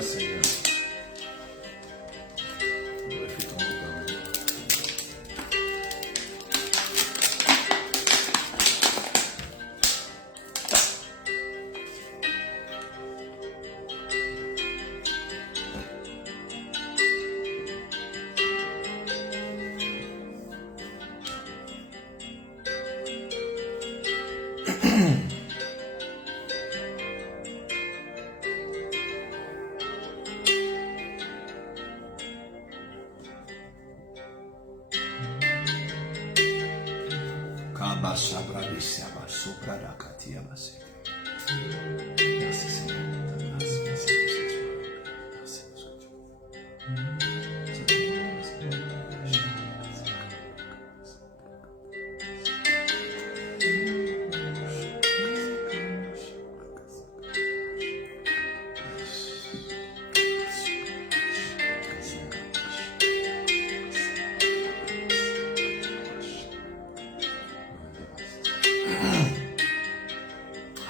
Alléluia, Seigneur. Glorifie ton nom, Père. Merci Seigneur. Merci, merci, merci.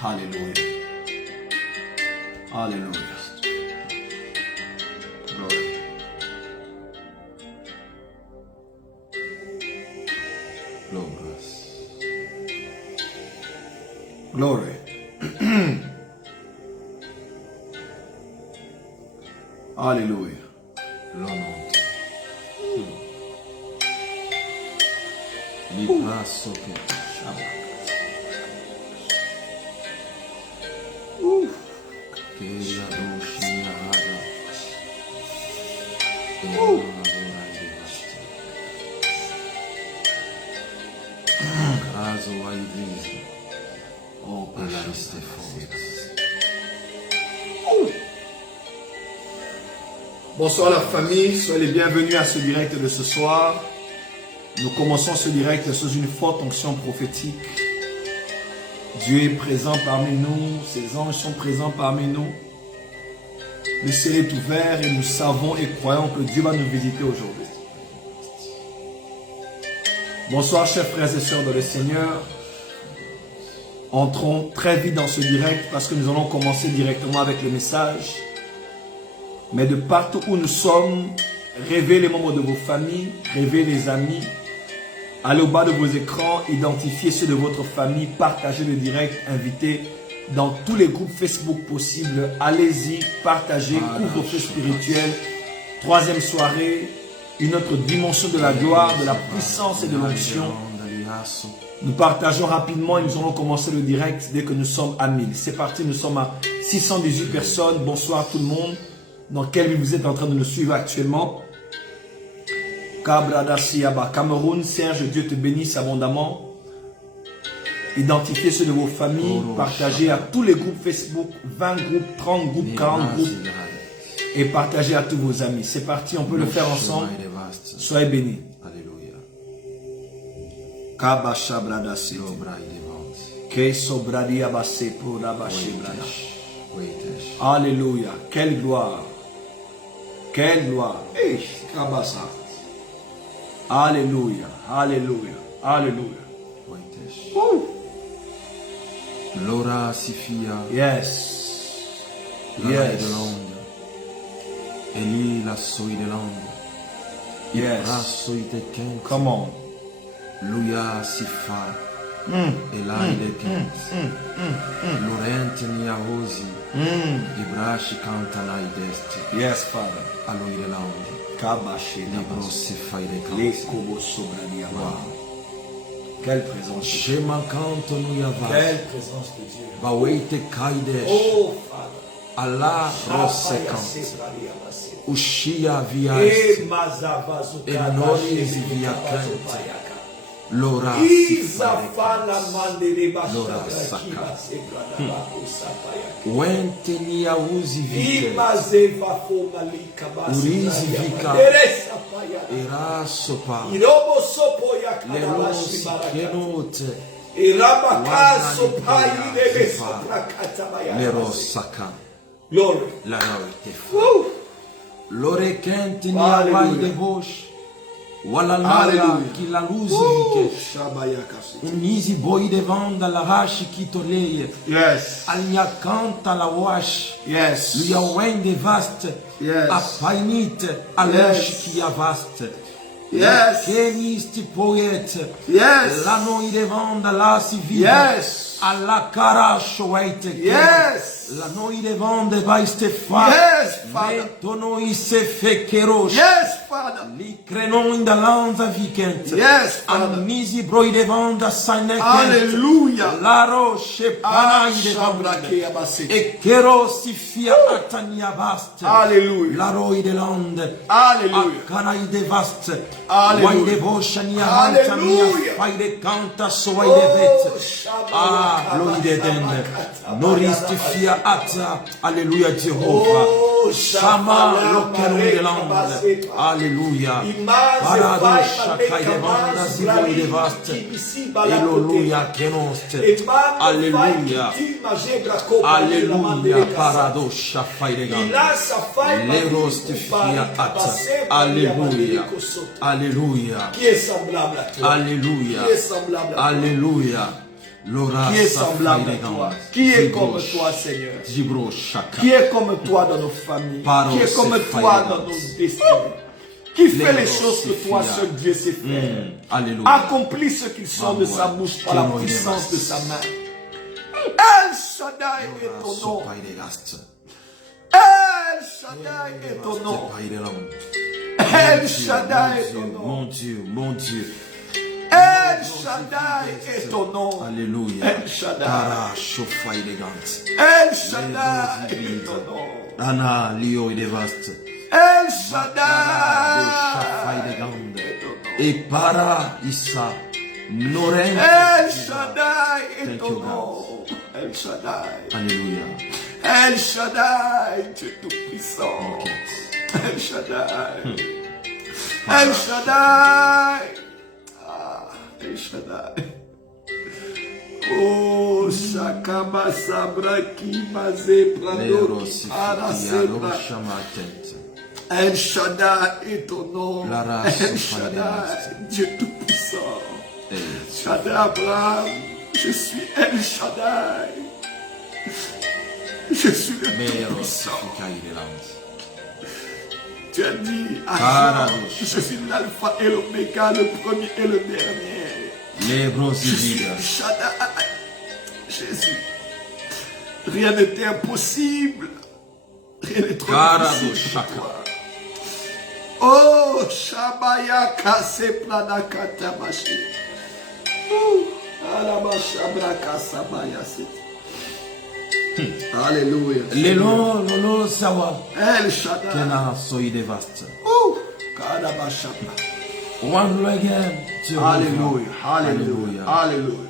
Alléluia. Alléluia. Glory. Glory. Alléluia. Libra soke. Bonsoir la famille, soyez les bienvenus à ce direct de ce soir. Nous commençons ce direct sous une forte onction prophétique. Dieu est présent parmi nous, ses anges sont présents parmi nous. Le ciel est ouvert et nous savons et croyons que Dieu va nous visiter aujourd'hui. Bonsoir chers frères et sœurs dans le Seigneur. Entrons très vite dans ce direct parce que nous allons commencer directement avec le message. Mais de partout où nous sommes, rêvez les membres de vos familles, rêvez les amis. Allez au bas de vos écrans, identifiez ceux de votre famille, partagez le direct, invitez dans tous les groupes Facebook possibles. Allez-y, partagez, couvre-feu spirituel. Troisième soirée, une autre dimension de la gloire, de la puissance et de l'onction. Nous partageons rapidement et nous allons commencer le direct dès que nous sommes à 1000. C'est parti, nous sommes à 618 personnes. Bonsoir tout le monde. Dans quelle ville vous êtes en train de nous suivre actuellement? Kabrada Siaba, Cameroun. Serge, Dieu te bénisse abondamment. Identifiez ceux de vos familles, partagez à tous les groupes Facebook, 20 groupes, 30 groupes, 40 groupes, et partagez à tous vos amis. C'est parti, on peut le faire ensemble. Soyez bénis. Alléluia. Kabasha Brada City. Keso Bradia Basse Pro Rabashi Brada. Alléluia. Quelle gloire. Quelle gloire. Hey, Kabasa. Alléluia. Alléluia. Alléluia. L'ora sifia. Yes. Yes. De l'onde. Eli la soi de l'onde. Yes. Rassoi de quinte. Come on. Luya sifa. Elai de quinte. Lorente niahosi. Ibrashi cantanai desti. Yes, Father. Aloi de l'onde. Kabashi Libro sifai de Les quinte. Kobo Sobrania. Quelle présence. Shema canto nuyava. Quelle présence de Dieu. Bawete kaidesh. Oh, Father. Allah rosekant. Ushia via Et Mazavazu Enori via kante. Lora Izafana mandele Lora bashaka saka. kiba sebrada bakusapaya. Wente nia uzi vite. Imazeva foma lika Urizi vika. Eresa paya. Era sopa. Irobo sopo ya Lerosi kalabashi baraka. kenote. Irabaka sopayi lebe sopra katabaya. Lero saka. Glory. La roite. Woo. Lore kente nia Hallelujah. wai de bosh. Walalala Alléluia. kilaluzi Oh, vike. Shabayakasi. Unizi boi devanda la hashi kitoleye. Yes. Alnyakanta la wash. Yes. Luya wende vaste. Yes. Apainite aleshi kiavaste. Yes. Kenisti poete. Yes. La noi devanda la si vive. Yes. Alla carascio waite. Yes. La noi devande vai stefa. Yes, Father. Mento noi se fekerosh. Yes, Father. Li crenon in da lanza vikent. Yes, Father. Annisi broi devanda sainekent. Alléluia. La roche Ah, panai devanda. Shabrake Abasete. E kero si fia atania vaste. Alléluia. La roi de lande. Alléluia. Akarai de vaste. Alléluia. Wai de vosha nia hanta mia Alléluia. fai de canta so wai de vet. Shabayaka. Ah, loi de dende. Noristi fia ata. Alléluia Jehovah. Oh, Shama Shabala, lokeron de lande. Mareka, Alléluia. Imaze, Parado vai, shakai de Mareka, vanda Mas, si voi de Brali, vaste. Kibisi, Balakote. Alléluia kenoste. Etmando, Alléluia. vai, Kiti, Magebra, Kopa, Alléluia, Lela, paradosha faidegam. Ilasa, fai, Leroste fia ata. Alléluia. Alléluia. Qui est semblable à toi? Alléluia. Qui est semblable à toi? Alléluia. L'ora Qui est semblable à toi? Qui est comme toi, Seigneur? Jibro shaka. Qui est comme toi dans nos familles? Paro Qui est comme se toi faïda. dans nos destinées? Qui fait les Lero choses que se toi fia. seul Dieu sait faire? Alléluia. Accomplis ce qu'il sort de sa bouche par la Kino puissance idevas. de sa main. El Shaddai est ton nom. El Shaddai est ton nom. El Shaddai est ton nom. Mon Dieu, mon Dieu. El Shaddai est ton nom. Alléluia. El Shaddai. Tara shofa elegant. El Shaddai est ton nom. Ana lio idevast. El Shofa Shaddai elegant. est ton nom. E para isa. Noren. El Shaddai est Thank ton you, nom. El Shaddai. Alléluia. El Shaddai, Dieu Tout-Puissant. El Shaddai. El Shaddai. Ah, El Shaddai. Oh, Shakama Sabraki Maze Lero Prador sifia Sebra. lo shamatent. El Shaddai est ton nom. La race El sofa Shaddai, Dieu Tout-Puissant. Eh, Shaddai Abraham, je suis El Shaddai. Je suis le Mero Tout-Puissant. sifika elegant. Tu as dit à Paradoxe. Jean, je suis l'alpha et l'oméga, le premier et le dernier. Lebro Je suis zivida. Shaddai. Jésus. Rien n'était impossible. Rien n'est trop Paradoxe, difficile pour chaka. toi. Oh, Shabaya Kase Planakata Mashi. Alaba Shabra Kasabaya Seti. Alléluia. Lelo lolo sawa. El Shaddai. Kena soy devast. Kadaba Shabra. One again. Jehovah. Alléluia, alléluia, alléluia,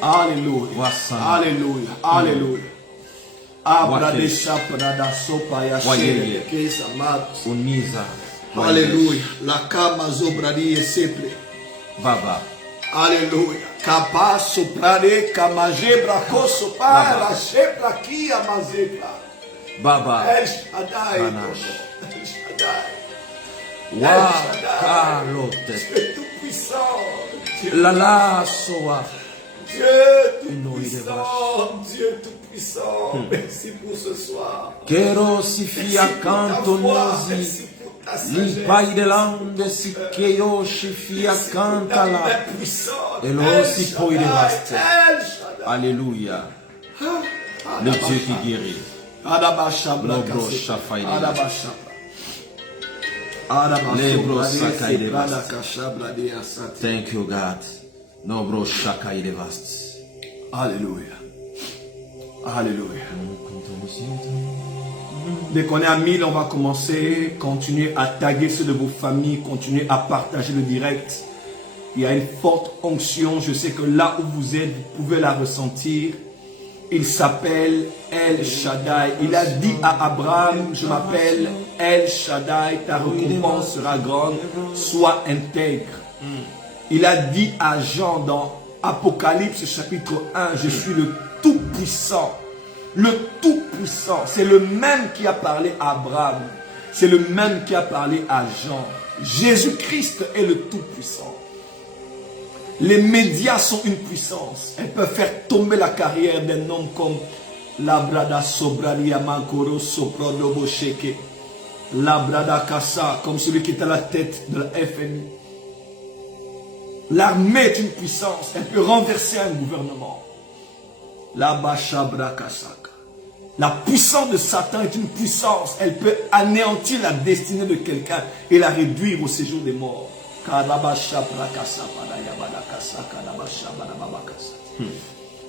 alléluia, Wasana. alléluia, alléluia. Abra Wake. de chapra da sopa ya Wayeye. shere que samat. Uniza. Alléluia. La kama zobradi e seple. Baba. Alléluia. Kapa soprade kamajebra koso pa la shebra ki amazebra. Baba. El Shaddai. Banash. El Shaddai. Wa kalote. Dieu tout-puissant. Dieu Lala soa. Dieu tout-puissant, Dieu tout-puissant, merci pour ce soir. Kero si fia Merci pour ta canto foi, nosi. merci pour ta Li sagesse. pai de lande si keyo si fia Merci pour canta ta la. main puissante. Et l'eau El si Shaddai, poi de vaste. El Shaddai. Alléluia. Le Dieu qui guérit. Adabashabra Lobro Kaseta. Shafaïde. Adabashabra. Lebro Adabashabra Sakai de Sebrada Vaste. Kashabra de Asati. Thank you, God. Nobro shakai devast. Alléluia. Alléluia. Dès qu'on est à 1000, on va commencer. Continuez à taguer ceux de vos familles. Continuez à partager le direct. Il y a une forte onction. Je sais que là où vous êtes, vous pouvez la ressentir. Il s'appelle El Shaddai. Il a dit à Abraham, je m'appelle El Shaddai. Ta récompense sera grande. Sois intègre. Il a dit à Jean dans Apocalypse chapitre 1, je suis le Tout-Puissant. Le Tout-Puissant, c'est le même qui a parlé à Abraham. C'est le même qui a parlé à Jean. Jésus-Christ est le Tout-Puissant. Les médias sont une puissance. Elles peuvent faire tomber la carrière d'un homme comme Labrada Sobralia Mankoro Soprodobo Sheke. Labrada Kassa, comme celui qui est à la tête de la FMI. L'armée est une puissance. Elle peut renverser un gouvernement. Labashabra Kassaka. La puissance de Satan est une puissance. Elle peut anéantir la destinée de quelqu'un et la réduire au séjour des morts.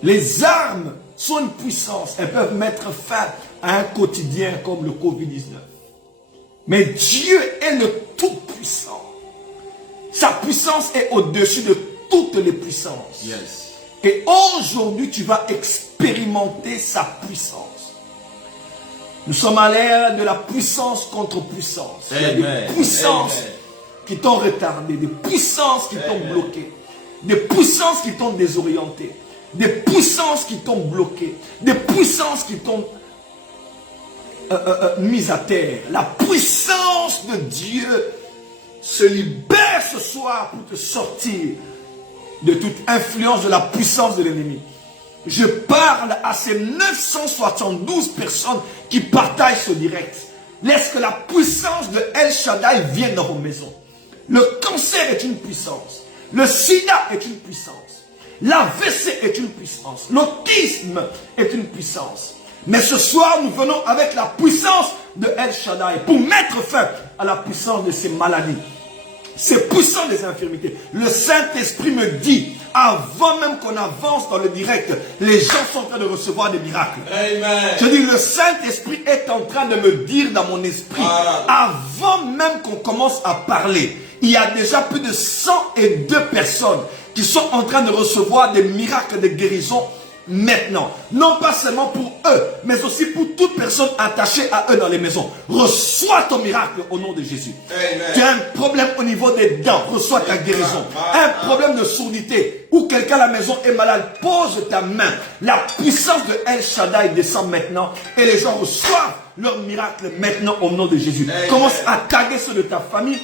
Les armes sont une puissance. Elles peuvent mettre fin à un quotidien comme le Covid-19. Mais Dieu est le Tout-Puissant. Sa puissance est au-dessus de toutes les puissances. Yes. Et aujourd'hui, tu vas expérimenter sa puissance. Nous sommes à l'ère de la puissance contre puissance. Il y a des puissances qui t'ont retardé, des puissances qui t'ont bloqué, des puissances qui t'ont désorienté, des puissances qui t'ont bloqué, des puissances qui t'ont mis à terre. La puissance de Dieu se libère ce soir pour te sortir de toute influence de la puissance de l'ennemi. Je parle à ces 972 personnes qui partagent ce direct. Laisse que la puissance de El Shaddai vienne dans vos maisons. Le cancer est une puissance. Le sida est une puissance. L'AVC est une puissance. L'autisme est une puissance. Mais ce soir, nous venons avec la puissance de El Shaddai pour mettre fin à la puissance de ces maladies. C'est puissant des infirmités. Le Saint-Esprit me dit, avant même qu'on avance dans le direct, les gens sont en train de recevoir des miracles. Amen. Je dis, le Saint-Esprit est en train de me dire dans mon esprit, avant même qu'on commence à parler, il y a déjà plus de 102 personnes qui sont en train de recevoir des miracles de guérison maintenant. Non pas seulement pour eux, mais aussi pour toute personne attachée à eux dans les maisons. Reçois ton miracle au nom de Jésus. Amen. Tu as un problème au niveau des dents, reçois ta guérison. Un problème de sourdité, ou quelqu'un à la maison est malade, pose ta main. La puissance de El Shaddai descend maintenant et les gens reçoivent leur miracle maintenant au nom de Jésus. Amen. Commence à taguer ceux de ta famille.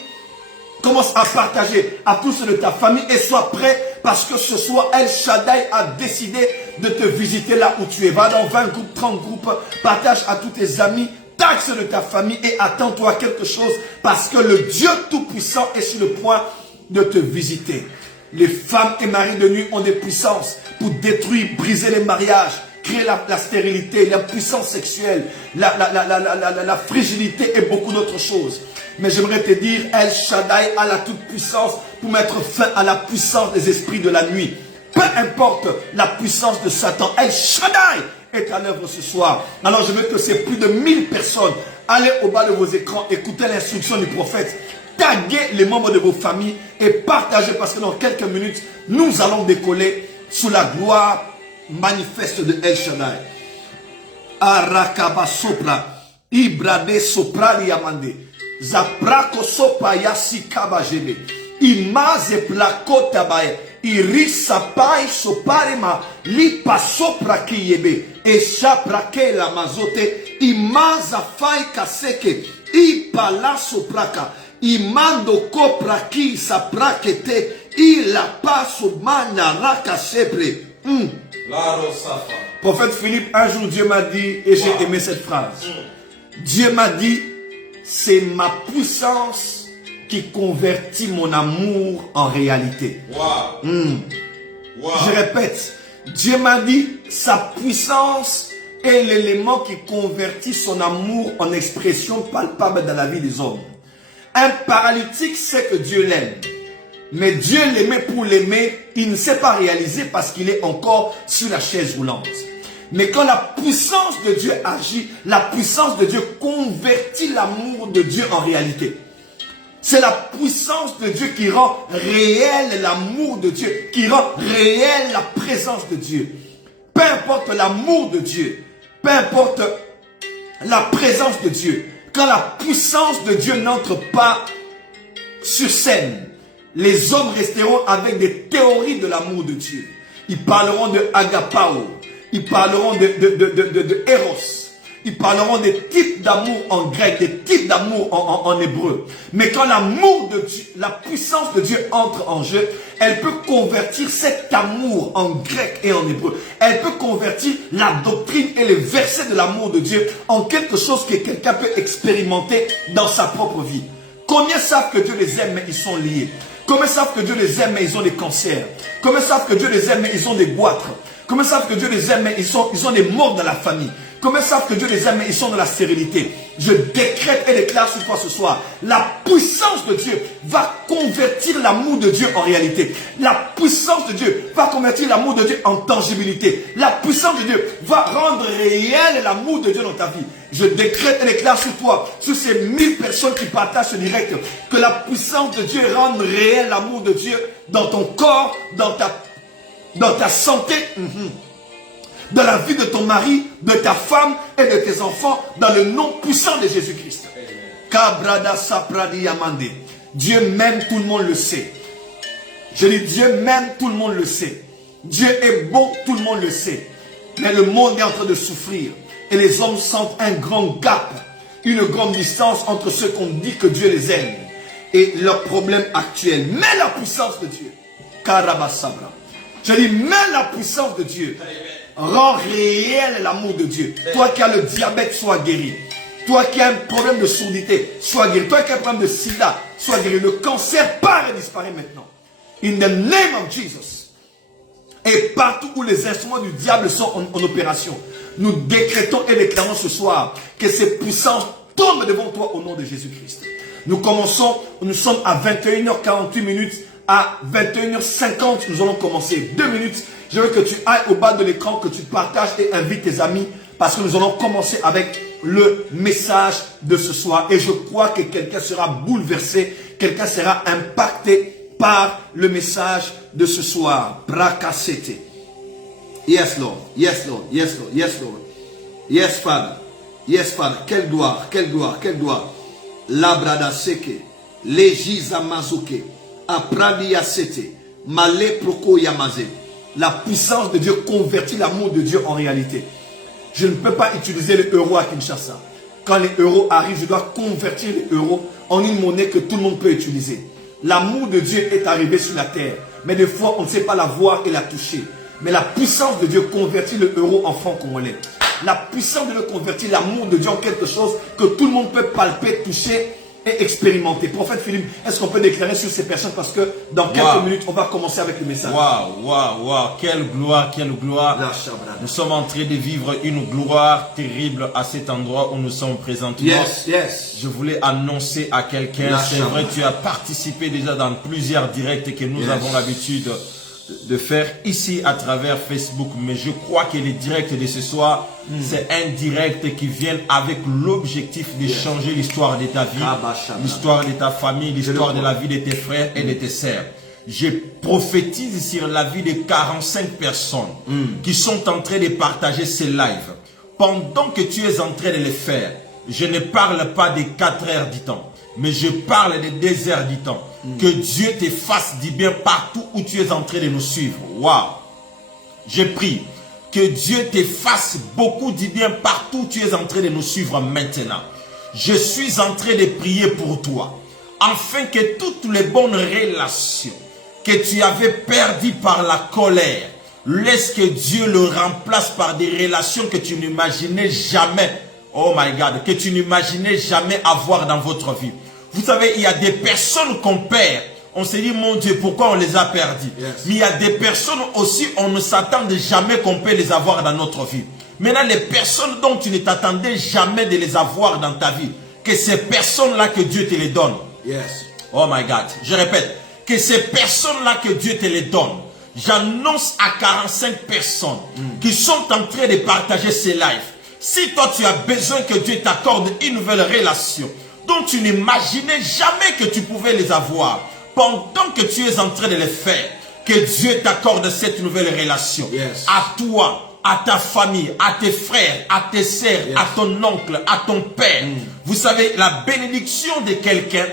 Commence à partager à tous ceux de ta famille et sois prêt parce que ce soir, El Shaddai a décidé de te visiter là où tu es. Va dans 20 groupes, 30 groupes, partage à tous tes amis, tag ceux de ta famille et attends-toi quelque chose parce que le Dieu Tout-Puissant est sur le point de te visiter. Les femmes et maris de nuit ont des puissances pour détruire, briser les mariages, créer la stérilité, la puissance sexuelle, la fragilité et beaucoup d'autres choses. Mais j'aimerais te dire, El Shaddai a la toute-puissance pour mettre fin à la puissance des esprits de la nuit. Peu importe la puissance de Satan, El Shaddai est à l'œuvre ce soir. Alors je veux que c'est plus de 1000 personnes. Allez au bas de vos écrans, écoutez l'instruction du prophète. Taguez les membres de vos familles et partagez parce que dans quelques minutes, nous allons décoller sous la gloire manifeste de El Shaddai. Arakaba sopra, Ibrade sopra liamande. Zaprako sopa yasi kabajebe. Imaze plako tabaye. Irisa pai soparema. Lipa sopra kiyebe. Esha prake la mazote. Imaza fai kaseke. Ipala sopraka. Imando kopra ki saprakete. Ila paso mana raka sepre. Prophète Philippe, un jour Dieu m'a dit, et j'ai aimé cette phrase. Dieu m'a dit, c'est ma puissance qui convertit mon amour en réalité. Je répète, Dieu m'a dit, sa puissance est l'élément qui convertit son amour en expression palpable dans la vie des hommes. Un paralytique sait que Dieu l'aime. Mais Dieu l'aimait pour l'aimer, il ne s'est pas réalisé parce qu'il est encore sur la chaise roulante. Mais quand la puissance de Dieu agit, la puissance de Dieu convertit l'amour de Dieu en réalité. C'est la puissance de Dieu qui rend réel l'amour de Dieu, qui rend réelle la présence de Dieu. Peu importe l'amour de Dieu, peu importe la présence de Dieu, quand la puissance de Dieu n'entre pas sur scène, les hommes resteront avec des théories de l'amour de Dieu. Ils parleront de agapao, ils parleront de Eros, Ils parleront des types d'amour en grec, des types d'amour en hébreu. Mais quand l'amour de Dieu, la puissance de Dieu entre en jeu, elle peut convertir cet amour en grec et en hébreu. Elle peut convertir la doctrine et les versets de l'amour de Dieu en quelque chose que quelqu'un peut expérimenter dans sa propre vie. Combien savent que Dieu les aime mais ils sont liés? Combien savent que Dieu les aime mais ils ont des cancers? Combien savent que Dieu les aime mais ils ont des goitres? Combien savent que Dieu les aime mais ils ont des morts dans la famille? Combien savent que Dieu les aime mais ils sont dans la stérilité? Je décrète et déclare sur toi ce soir, la puissance de Dieu va convertir l'amour de Dieu en réalité. La puissance de Dieu va convertir l'amour de Dieu en tangibilité. La puissance de Dieu va rendre réel l'amour de Dieu dans ta vie. Je décrète et déclare sur toi, sur ces 1000 personnes qui partagent ce direct, que la puissance de Dieu rende réel l'amour de Dieu dans ton corps, dans ta santé, dans la vie de ton mari, de ta femme et de tes enfants, dans le nom puissant de Jésus-Christ. Kabrada sapradi yamande. Dieu m'aime, tout le monde le sait. Je dis Dieu m'aime, tout le monde le sait. Dieu est bon, tout le monde le sait. Mais le monde est en train de souffrir. Et les hommes sentent un grand gap, une grande distance entre ceux qu'on dit que Dieu les aime et leurs problèmes actuels. Mais la puissance de Dieu, Karabasabra. Je dis, mais la puissance de Dieu rend réel l'amour de Dieu. Toi qui as le diabète, sois guéri. Toi qui as un problème de surdité, sois guéri. Toi qui as un problème de sida, sois guéri. Le cancer part et disparaît maintenant. In the name of Jesus. Et partout où les instruments du diable sont en opération, nous décrétons et déclarons ce soir que ces puissances tombent devant toi au nom de Jésus-Christ. Nous sommes à 21h48 minutes. À 21h50, nous allons commencer. 2 minutes. Je veux que tu ailles au bas de l'écran, que tu partages et invites tes amis. Parce que nous allons commencer avec le message de ce soir. Et je crois que quelqu'un sera bouleversé. Quelqu'un sera impacté par le message de ce soir. Brakasete. Yes, Lord. Yes, Lord. Yes, Lord. Yes, Lord. Yes, Father. Yes, Father. Quelle gloire. Quelle gloire. Quelle gloire. Labrada seke. Legiza mazuke. La puissance de Dieu convertit l'amour de Dieu en réalité. Je ne peux pas utiliser les euros à Kinshasa. Quand les euros arrivent, je dois convertir les euros en une monnaie que tout le monde peut utiliser. L'amour de Dieu est arrivé sur la terre. Mais des fois, on ne sait pas la voir et la toucher. Mais la puissance de Dieu convertit le euro en franc congolais. La puissance de Dieu convertit l'amour de Dieu en quelque chose que tout le monde peut palper, toucher et expérimenter. Prophète Philippe, est-ce qu'on peut déclarer sur ces personnes parce que dans quelques minutes, on va commencer avec le message. Waouh, quelle gloire, quelle gloire. Nous sommes en train de vivre une gloire terrible à cet endroit où nous sommes présentement. Yes. Je voulais annoncer à quelqu'un, c'est vrai, tu as participé déjà dans plusieurs directs que nous avons l'habitude de faire ici à travers Facebook, mais je crois que les directs de ce soir, c'est un direct qui vient avec l'objectif de changer l'histoire de ta vie, l'histoire de ta famille, l'histoire de la vie de tes frères et de tes sœurs. Je prophétise sur la vie de 45 personnes qui sont en train de partager ces lives. Pendant que tu es en train de les faire, je ne parle pas des 4 heures du temps, mais je parle des 2 heures du temps. Que Dieu te fasse du bien partout où tu es en train de nous suivre. Waouh! Je prie que Dieu te fasse beaucoup du bien partout où tu es en train de nous suivre maintenant. Je suis en train de prier pour toi, afin que toutes les bonnes relations que tu avais perdues par la colère, laisse que Dieu le remplace par des relations que tu n'imaginais jamais, oh my God, que tu n'imaginais jamais avoir dans votre vie. Vous savez, il y a des personnes qu'on perd. On se dit, mon Dieu, pourquoi on les a perdus? Mais il y a des personnes aussi, on ne s'attendait jamais qu'on peut les avoir dans notre vie. Maintenant, les personnes dont tu ne t'attendais jamais de les avoir dans ta vie, que ces personnes-là, que Dieu te les donne. Oh my God. Je répète, que ces personnes-là, que Dieu te les donne. J'annonce à 45 personnes qui sont en train de partager ces lives. Si toi, tu as besoin que Dieu t'accorde une nouvelle relation, dont tu n'imaginais jamais que tu pouvais les avoir, pendant que tu es en train de les faire, que Dieu t'accorde cette nouvelle relation. À toi, à ta famille, à tes frères, à tes sœurs, à ton oncle, à ton père. Vous savez, la bénédiction de quelqu'un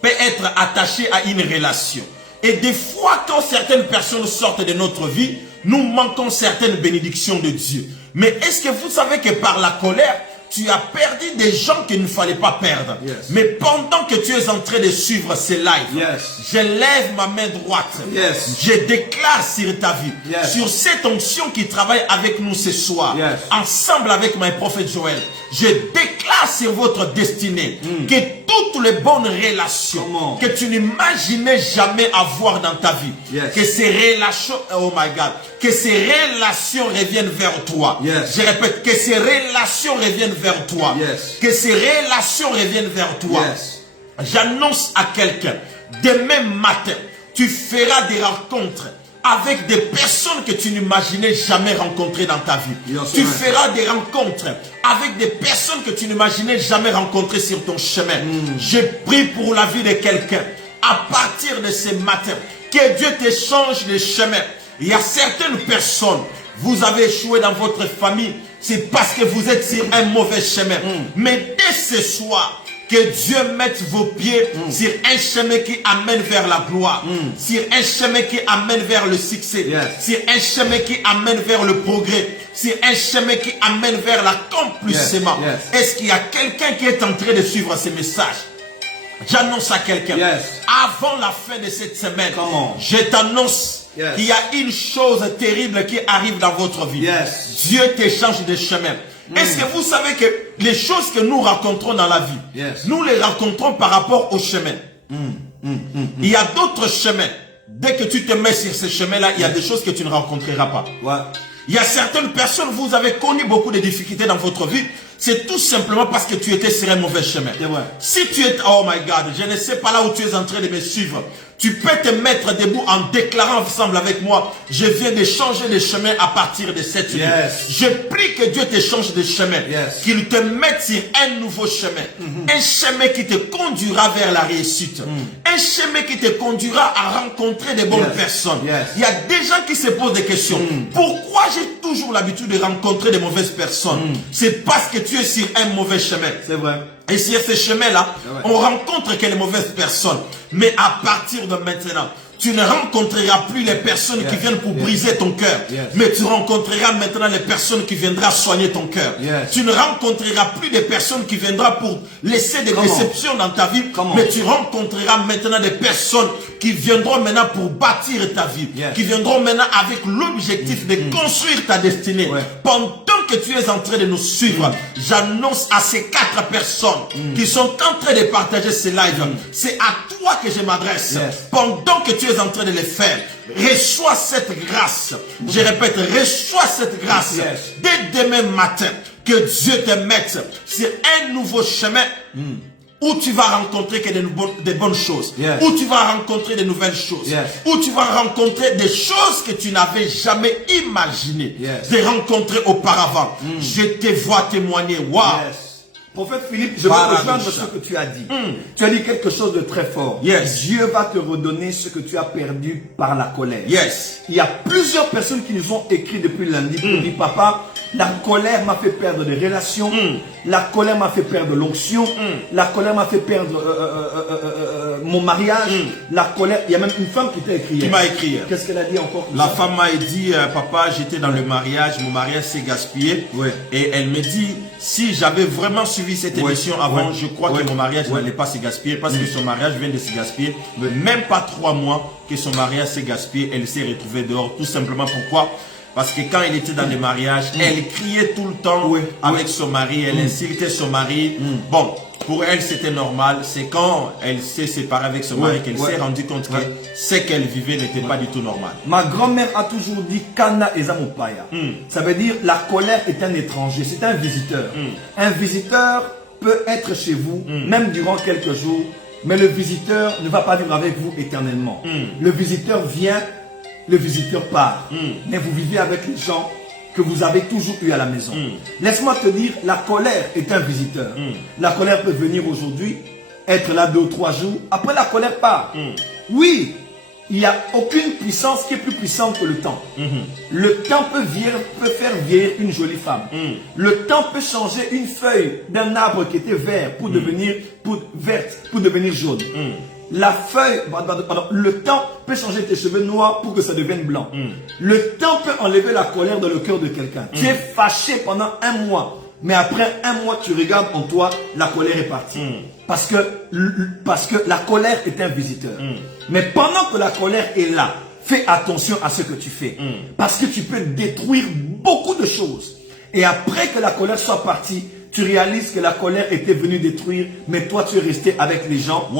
peut être attachée à une relation. Et des fois, quand certaines personnes sortent de notre vie, nous manquons certaines bénédictions de Dieu. Mais est-ce que vous savez que par la colère, tu as perdu des gens qu'il ne fallait pas perdre. Yes. Mais pendant que tu es en train de suivre ces lives, Yes. je lève ma main droite. Yes. Je déclare sur ta vie, Yes. sur cette onction qui travaille avec nous ce soir, Yes. ensemble avec mon prophète Joël, je déclare sur votre destinée que toutes les bonnes relations que tu n'imaginais jamais avoir dans ta vie, Yes. que ces relations, oh my God, que ces relations reviennent vers toi. Yes. Je répète, que ces relations reviennent vers toi. Yes. Que ces relations reviennent vers toi. Yes. J'annonce à quelqu'un, demain matin, tu feras des rencontres avec des personnes que tu n'imaginais jamais rencontrer dans ta vie. Yes, Tu yes. feras des rencontres avec des personnes que tu n'imaginais jamais rencontrer sur ton chemin. Je prie pour la vie de quelqu'un. À partir de ce matin, que Dieu te change de chemin. Il y a certaines personnes, vous avez échoué dans votre famille, c'est parce que vous êtes sur un mauvais chemin. Mais dès ce soir, que Dieu mette vos pieds sur un chemin qui amène vers la gloire, sur un chemin qui amène vers le succès, Yes. sur un chemin qui amène vers le progrès, sur un chemin qui amène vers l'accomplissement. Yes. Yes. Est-ce qu'il y a quelqu'un qui est en train de suivre ces messages? J'annonce à quelqu'un, Yes. avant la fin de cette semaine, Come on. je t'annonce Yes. qu'il y a une chose terrible qui arrive dans votre vie. Yes. Dieu te change de chemin. Est-ce que vous savez que les choses que nous rencontrons dans la vie, Yes. nous les rencontrons par rapport au chemin. Il y a d'autres chemins. Dès que tu te mets sur ce chemin-là, il y a des choses que tu ne rencontreras pas. Ouais. Il y a certaines personnes, vous avez connu beaucoup de difficultés dans votre vie. C'est tout simplement parce que tu étais sur un mauvais chemin. C'est vrai. Si tu es, oh my God, je ne sais pas là où tu es en train de me suivre. Tu peux te mettre debout en déclarant ensemble avec moi, je viens de changer de chemin à partir de cette nuit. Yes. Je prie que Dieu te change de chemin. Yes. Qu'il te mette sur un nouveau chemin. Un chemin qui te conduira vers la réussite. Un chemin qui te conduira à rencontrer des bonnes Yes. personnes. Yes. Il y a des gens qui se posent des questions. Pourquoi j'ai toujours l'habitude de rencontrer des mauvaises personnes? C'est parce que tu es sur un mauvais chemin. C'est vrai. Et sur ce chemin-là, Ouais. on rencontre que les mauvaises personnes. Mais à partir de maintenant, tu ne rencontreras plus les personnes qui viennent pour briser ton cœur. Yes. Mais tu rencontreras maintenant les personnes qui viendront soigner ton cœur. Yes. Tu ne rencontreras plus des personnes qui viendront pour laisser des Comment? déceptions dans ta vie. Comment? Mais tu rencontreras maintenant des personnes qui viendront maintenant pour bâtir ta vie. Yes. Qui viendront maintenant avec l'objectif de construire ta destinée. Ouais. Pendant que tu es en train de nous suivre, j'annonce à ces 4 personnes qui sont en train de partager ces lives, c'est à toi que je m'adresse. Yes. Pendant que tu es en train de les faire, reçois cette grâce. Je répète, reçois cette grâce. Yes. Dès demain matin, que Dieu te mette sur un nouveau chemin où tu vas rencontrer que des bonnes choses, Yes. où tu vas rencontrer de nouvelles choses, Yes. où tu vas rencontrer des choses que tu n'avais jamais imaginé Yes. de rencontrer auparavant. Je te vois témoigner. Waouh! Yes. Prophète Philippe, je veux rejoindre ce que tu as dit. Tu as dit quelque chose de très fort. Yes. Dieu va te redonner ce que tu as perdu par la colère. Yes. Il y a plusieurs personnes qui nous ont écrit depuis lundi pour dire, papa, la colère m'a fait perdre des relations, la colère m'a fait perdre l'onction, la colère m'a fait perdre mon mariage, la colère. Il y a même une femme qui t'a écrit. Qui m'a écrit hier. Qu'est-ce qu'elle a dit encore? La femme m'a dit, papa, j'étais dans le mariage, mon mariage s'est gaspillé. Ouais. Et elle me dit, si j'avais vraiment suivi cette Ouais. émission avant, Ouais. je crois Ouais. que mon mariage Ouais. n'allait pas se gaspiller parce que son mariage vient de se gaspiller. Même pas 3 mois que son mariage s'est gaspillé, elle s'est retrouvée dehors. Tout simplement pourquoi? Parce que quand elle était dans le mariage, elle criait tout le temps Oui. avec son mari, elle insultait son mari. Bon, pour elle c'était normal. C'est quand elle s'est séparée avec son mari qu'elle s'est rendue compte que ce qu'elle vivait n'était pas du tout normal. Ma grand-mère a toujours dit Kana Ezamopaya. Ça veut dire la colère est un étranger, c'est un visiteur. Un visiteur peut être chez vous, même durant quelques jours, mais le visiteur ne va pas vivre avec vous éternellement. Le visiteur vient, le visiteur part. Mais vous vivez avec les gens que vous avez toujours eu à la maison. Laisse-moi te dire, la colère est un visiteur. La colère peut venir aujourd'hui, être là 2 ou 3 jours, après la colère part. Oui, il n'y a aucune puissance qui est plus puissante que le temps. Le temps peut faire vieillir une jolie femme. Le temps peut changer une feuille d'un arbre qui était vert pour devenir verte, pour devenir jaune. La feuille, le temps peut changer tes cheveux noirs pour que ça devienne blanc. Le temps peut enlever la colère dans le cœur de quelqu'un. Tu es fâché pendant un mois, mais après un mois, tu regardes en toi, la colère est partie. Parce que la colère est un visiteur. Mais pendant que la colère est là, fais attention à ce que tu fais. Parce que tu peux détruire beaucoup de choses. Et après que la colère soit partie, tu réalises que la colère était venue détruire, mais toi tu es resté avec les gens.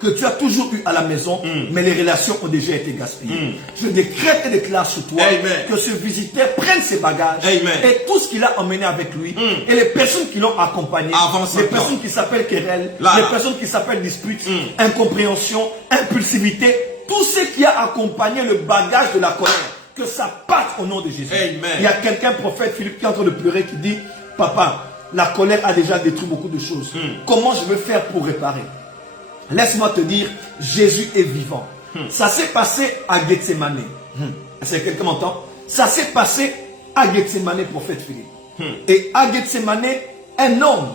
Que tu as toujours eu à la maison, mais les relations ont déjà été gaspillées. Je décrète et déclare sur toi que ce visiteur prenne ses bagages et tout ce qu'il a emmené avec lui et les personnes qui l'ont accompagné, les personnes qui s'appellent querelles, les personnes qui s'appellent disputes, incompréhension, impulsivité, tout ce qui a accompagné le bagage de la colère, que ça parte au nom de Jésus. Il y a quelqu'un, prophète Philippe, qui est en train de pleurer, qui dit, papa, la colère a déjà détruit beaucoup de choses. Comment je vais faire pour réparer? Laisse-moi te dire, Jésus est vivant. Ça s'est passé à Gethsemane. Est-ce que quelqu'un m'entend? Ça s'est passé à Gethsemane, prophète Philippe. Et à Gethsemane, un homme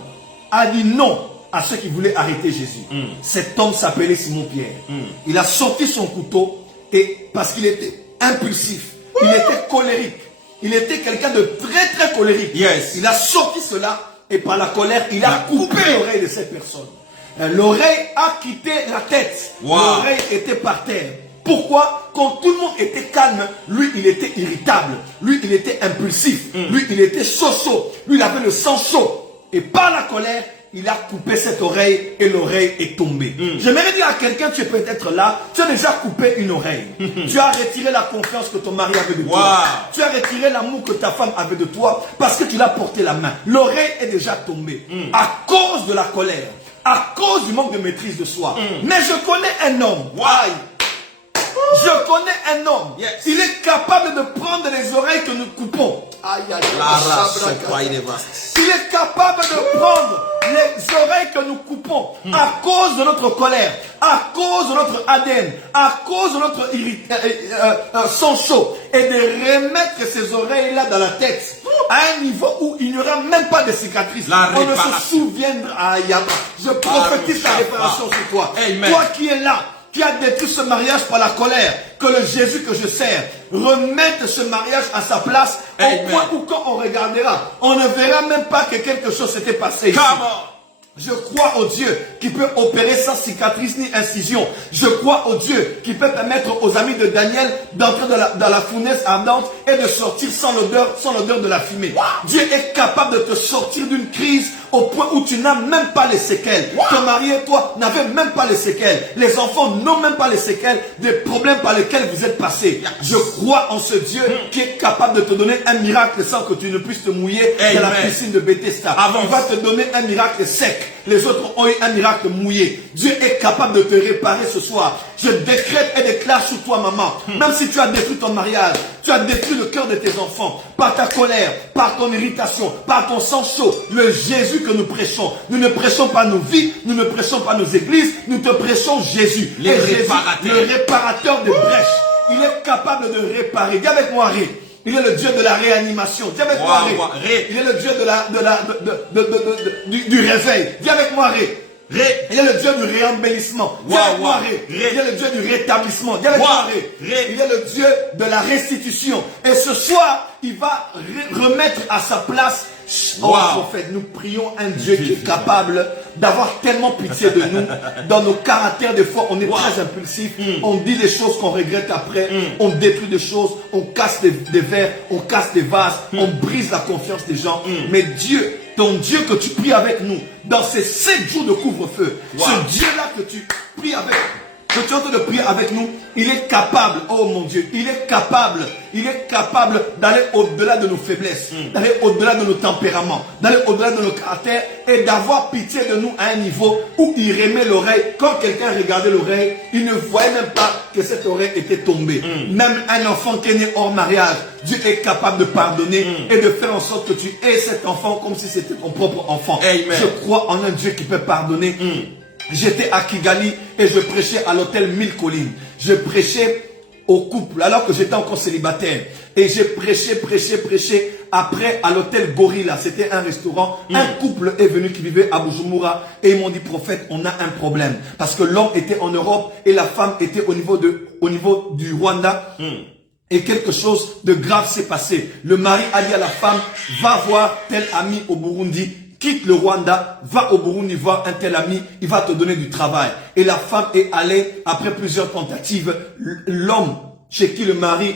a dit non à ceux qui voulaient arrêter Jésus. Cet homme s'appelait Simon-Pierre. Il a sorti son couteau et parce qu'il était impulsif, il était colérique. Il était quelqu'un de très très colérique. Il a sorti cela et par la colère, il a coupé l'oreille de cette personne. L'oreille a quitté la tête. L'oreille était par terre. Pourquoi? Quand tout le monde était calme, lui il était irritable. Lui il était impulsif. Lui il était chaud. Lui il avait le sang chaud. Et par la colère, il a coupé cette oreille et l'oreille est tombée. J'aimerais dire à quelqu'un, tu es peut-être là, tu as déjà coupé une oreille. Tu as retiré la confiance que ton mari avait de toi. Tu as retiré l'amour que ta femme avait de toi parce que tu l'as porté la main. L'oreille est déjà tombée à cause de la colère. À cause du manque de maîtrise de soi. Mais je connais un homme. Je connais un homme. Il est capable de prendre les oreilles que nous coupons. Il est capable de prendre les oreilles que nous coupons à cause de notre colère, à cause de notre ADN, à cause de notre sang chaud et de remettre ces oreilles-là dans la tête à un niveau où il n'y aura même pas de cicatrices. On ne se souviendra. Je prophétise la réparation sur toi. Toi qui es là, qui a détruit ce mariage par la colère, que le Jésus que je sers remette ce mariage à sa place, au point où quand on regardera, on ne verra même pas que quelque chose s'était passé ici. Je crois au Dieu qui peut opérer sans cicatrice ni incision. Je crois au Dieu qui peut permettre aux amis de Daniel d'entrer dans la fournaise ardente et de sortir sans l'odeur de la fumée. Dieu est capable de te sortir d'une crise au point où tu n'as même pas les séquelles. Ton mari et toi n'avez même pas les séquelles. Les enfants n'ont même pas les séquelles des problèmes par lesquels vous êtes passés. Je crois en ce Dieu qui est capable de te donner un miracle sans que tu ne puisses te mouiller dans la piscine de Bethesda. Il va te donner un miracle sec. Les autres ont eu un miracle mouillé. Dieu est capable de te réparer ce soir. Je décrète et déclare sur toi, maman. Même si tu as détruit ton mariage, tu as détruit le cœur de tes enfants, par ta colère, par ton irritation, par ton sang chaud, le Jésus que nous prêchons. Nous ne prêchons pas nos vies, nous ne prêchons pas nos églises, nous te prêchons Jésus. Le réparateur des brèches. Il est capable de réparer. Dis avec moi, Ré. Il est le Dieu de la réanimation. Dis avec moi, Ré. Il est le Dieu du réveil. Dis avec moi, Ré. Il est le Dieu du réembellissement. Dis avec moi, Ré. Il est le Dieu du rétablissement. Dis avec moi, Ré. Il est le Dieu de la restitution. Et ce soir, il va remettre à sa place. Oh prophète, nous prions un Dieu qui est capable d'avoir tellement pitié de nous. Dans nos caractères, des fois, on est très impulsif. On dit des choses qu'on regrette après. On détruit des choses. On casse des verres. On casse des vases. On brise la confiance des gens. Mais Dieu, ton Dieu que tu pries avec nous, dans ces 7 jours de couvre-feu, ce Dieu-là que tu pries avec nous, que tu es en train de prier avec nous, il est capable, oh mon Dieu, il est capable d'aller au-delà de nos faiblesses, d'aller au-delà de nos tempéraments, d'aller au-delà de nos caractères et d'avoir pitié de nous à un niveau où il remet l'oreille. Quand quelqu'un regardait l'oreille, il ne voyait même pas que cette oreille était tombée. Même un enfant qui est né hors mariage, Dieu est capable de pardonner et de faire en sorte que tu aies cet enfant comme si c'était ton propre enfant. Je crois en un Dieu qui peut pardonner. J'étais à Kigali et je prêchais à l'hôtel 1000 Collines. Je prêchais au couple alors que j'étais encore célibataire. Et j'ai prêché. Après, à l'hôtel Gorilla, c'était un restaurant, un couple est venu qui vivait à Bujumbura et ils m'ont dit, prophète, on a un problème. Parce que l'homme était en Europe et la femme était au niveau du Rwanda. Et quelque chose de grave s'est passé. Le mari a dit à la femme, va voir tel ami au Burundi, quitte le Rwanda, va au Burundi voir un tel ami, il va te donner du travail. Et la femme est allée, après plusieurs tentatives, l'homme chez qui le mari,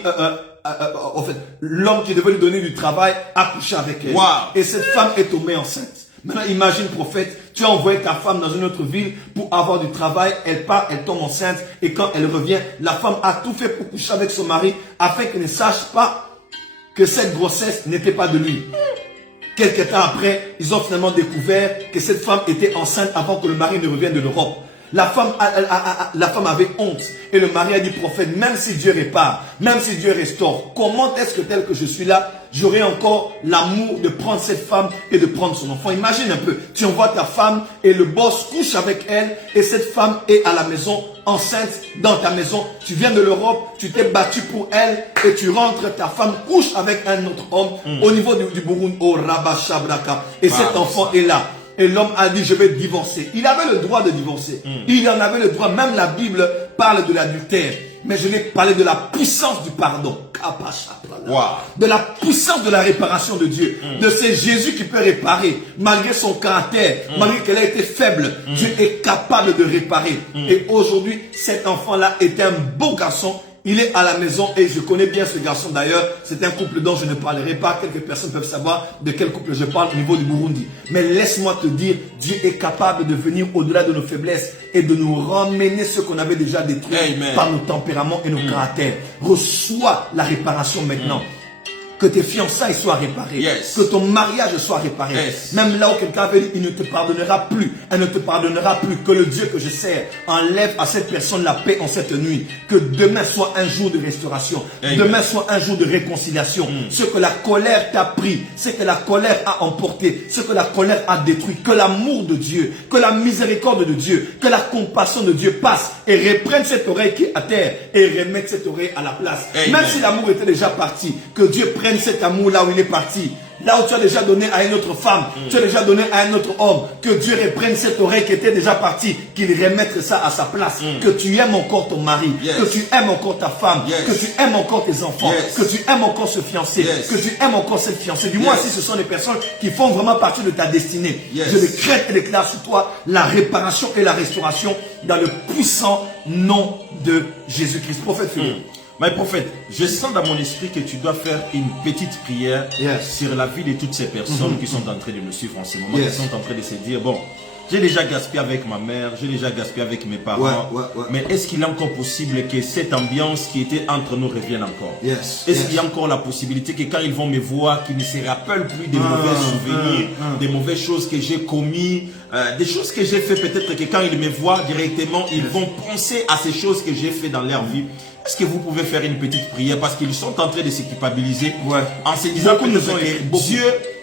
en fait, l'homme qui devait lui donner du travail, a couché avec elle. Wow. Et cette femme est tombée enceinte. Maintenant, imagine, prophète, tu as envoyé ta femme dans une autre ville pour avoir du travail, elle part, elle tombe enceinte, et quand elle revient, la femme a tout fait pour coucher avec son mari, afin qu'il ne sache pas que cette grossesse n'était pas de lui. Quelques temps après, ils ont finalement découvert que cette femme était enceinte avant que le mari ne revienne de l'Europe. La femme avait honte. Et le mari a dit, prophète, même si Dieu répare, même si Dieu restaure, comment est-ce que tel que je suis là, j'aurai encore l'amour de prendre cette femme et de prendre son enfant? Imagine un peu, tu envoies ta femme et le boss couche avec elle et cette femme est à la maison, enceinte dans ta maison. Tu viens de l'Europe, tu t'es battu pour elle et tu rentres, ta femme couche avec un autre homme au niveau du Burundi, au Rabashabraka. Et cet enfant est là. Et l'homme a dit, je vais divorcer. Il avait le droit de divorcer. Il en avait le droit. Même la Bible parle de l'adultère. Mais je vais parler de la puissance du pardon. Wow. De la puissance de la réparation de Dieu. De c'est Jésus qui peut réparer. Malgré son caractère, malgré qu'elle a été faible, Dieu est capable de réparer. Et aujourd'hui, cet enfant-là est un beau garçon. Il est à la maison et je connais bien ce garçon d'ailleurs. C'est un couple dont je ne parlerai pas. Quelques personnes peuvent savoir de quel couple je parle au niveau du Burundi. Mais laisse-moi te dire, Dieu est capable de venir au-delà de nos faiblesses et de nous ramener ce qu'on avait déjà détruit par nos tempéraments et nos caractères. Reçois la réparation maintenant. Que tes fiançailles soient réparées. Que ton mariage soit réparé. Même là où quelqu'un avait dit, il ne te pardonnera plus. Elle ne te pardonnera plus. Que le Dieu que je sers enlève à cette personne la paix en cette nuit. Que demain soit un jour de restauration. Demain soit un jour de réconciliation. Ce que la colère t'a pris, ce que la colère a emporté, ce que la colère a détruit. Que l'amour de Dieu, que la miséricorde de Dieu, que la compassion de Dieu passe et reprenne cette oreille qui est à terre et remette cette oreille à la place. Même si l'amour était déjà parti, que Dieu prenne cet amour là où il est parti. Là où tu as déjà donné à une autre femme, tu as déjà donné à un autre homme, que Dieu reprenne cette oreille qui était déjà partie, qu'il remette ça à sa place, que tu aimes encore ton mari, que tu aimes encore ta femme, que tu aimes encore tes enfants, que tu aimes encore ce fiancé, que tu aimes encore cette fiancée. Du moins si ce sont des personnes qui font vraiment partie de ta destinée. Je décrète et déclare sur toi la réparation et la restauration dans le puissant nom de Jésus-Christ. Prophète Philippe. Mais prophète, je sens dans mon esprit que tu dois faire une petite prière sur la vie de toutes ces personnes qui sont en train de me suivre en ce moment, qui sont en train de se dire, bon, j'ai déjà gaspillé avec ma mère, j'ai déjà gaspillé avec mes parents, mais est-ce qu'il est encore possible que cette ambiance qui était entre nous revienne encore? Est-ce qu'il y a encore la possibilité que quand ils vont me voir, qu'ils ne se rappellent plus des mauvais souvenirs, des mauvaises choses que j'ai commises, des choses que j'ai fait, peut-être que quand ils me voient directement, ils vont penser à ces choses que j'ai fait dans leur vie. Est-ce que vous pouvez faire une petite prière parce qu'ils sont en train de se culpabiliser en se disant que Dieu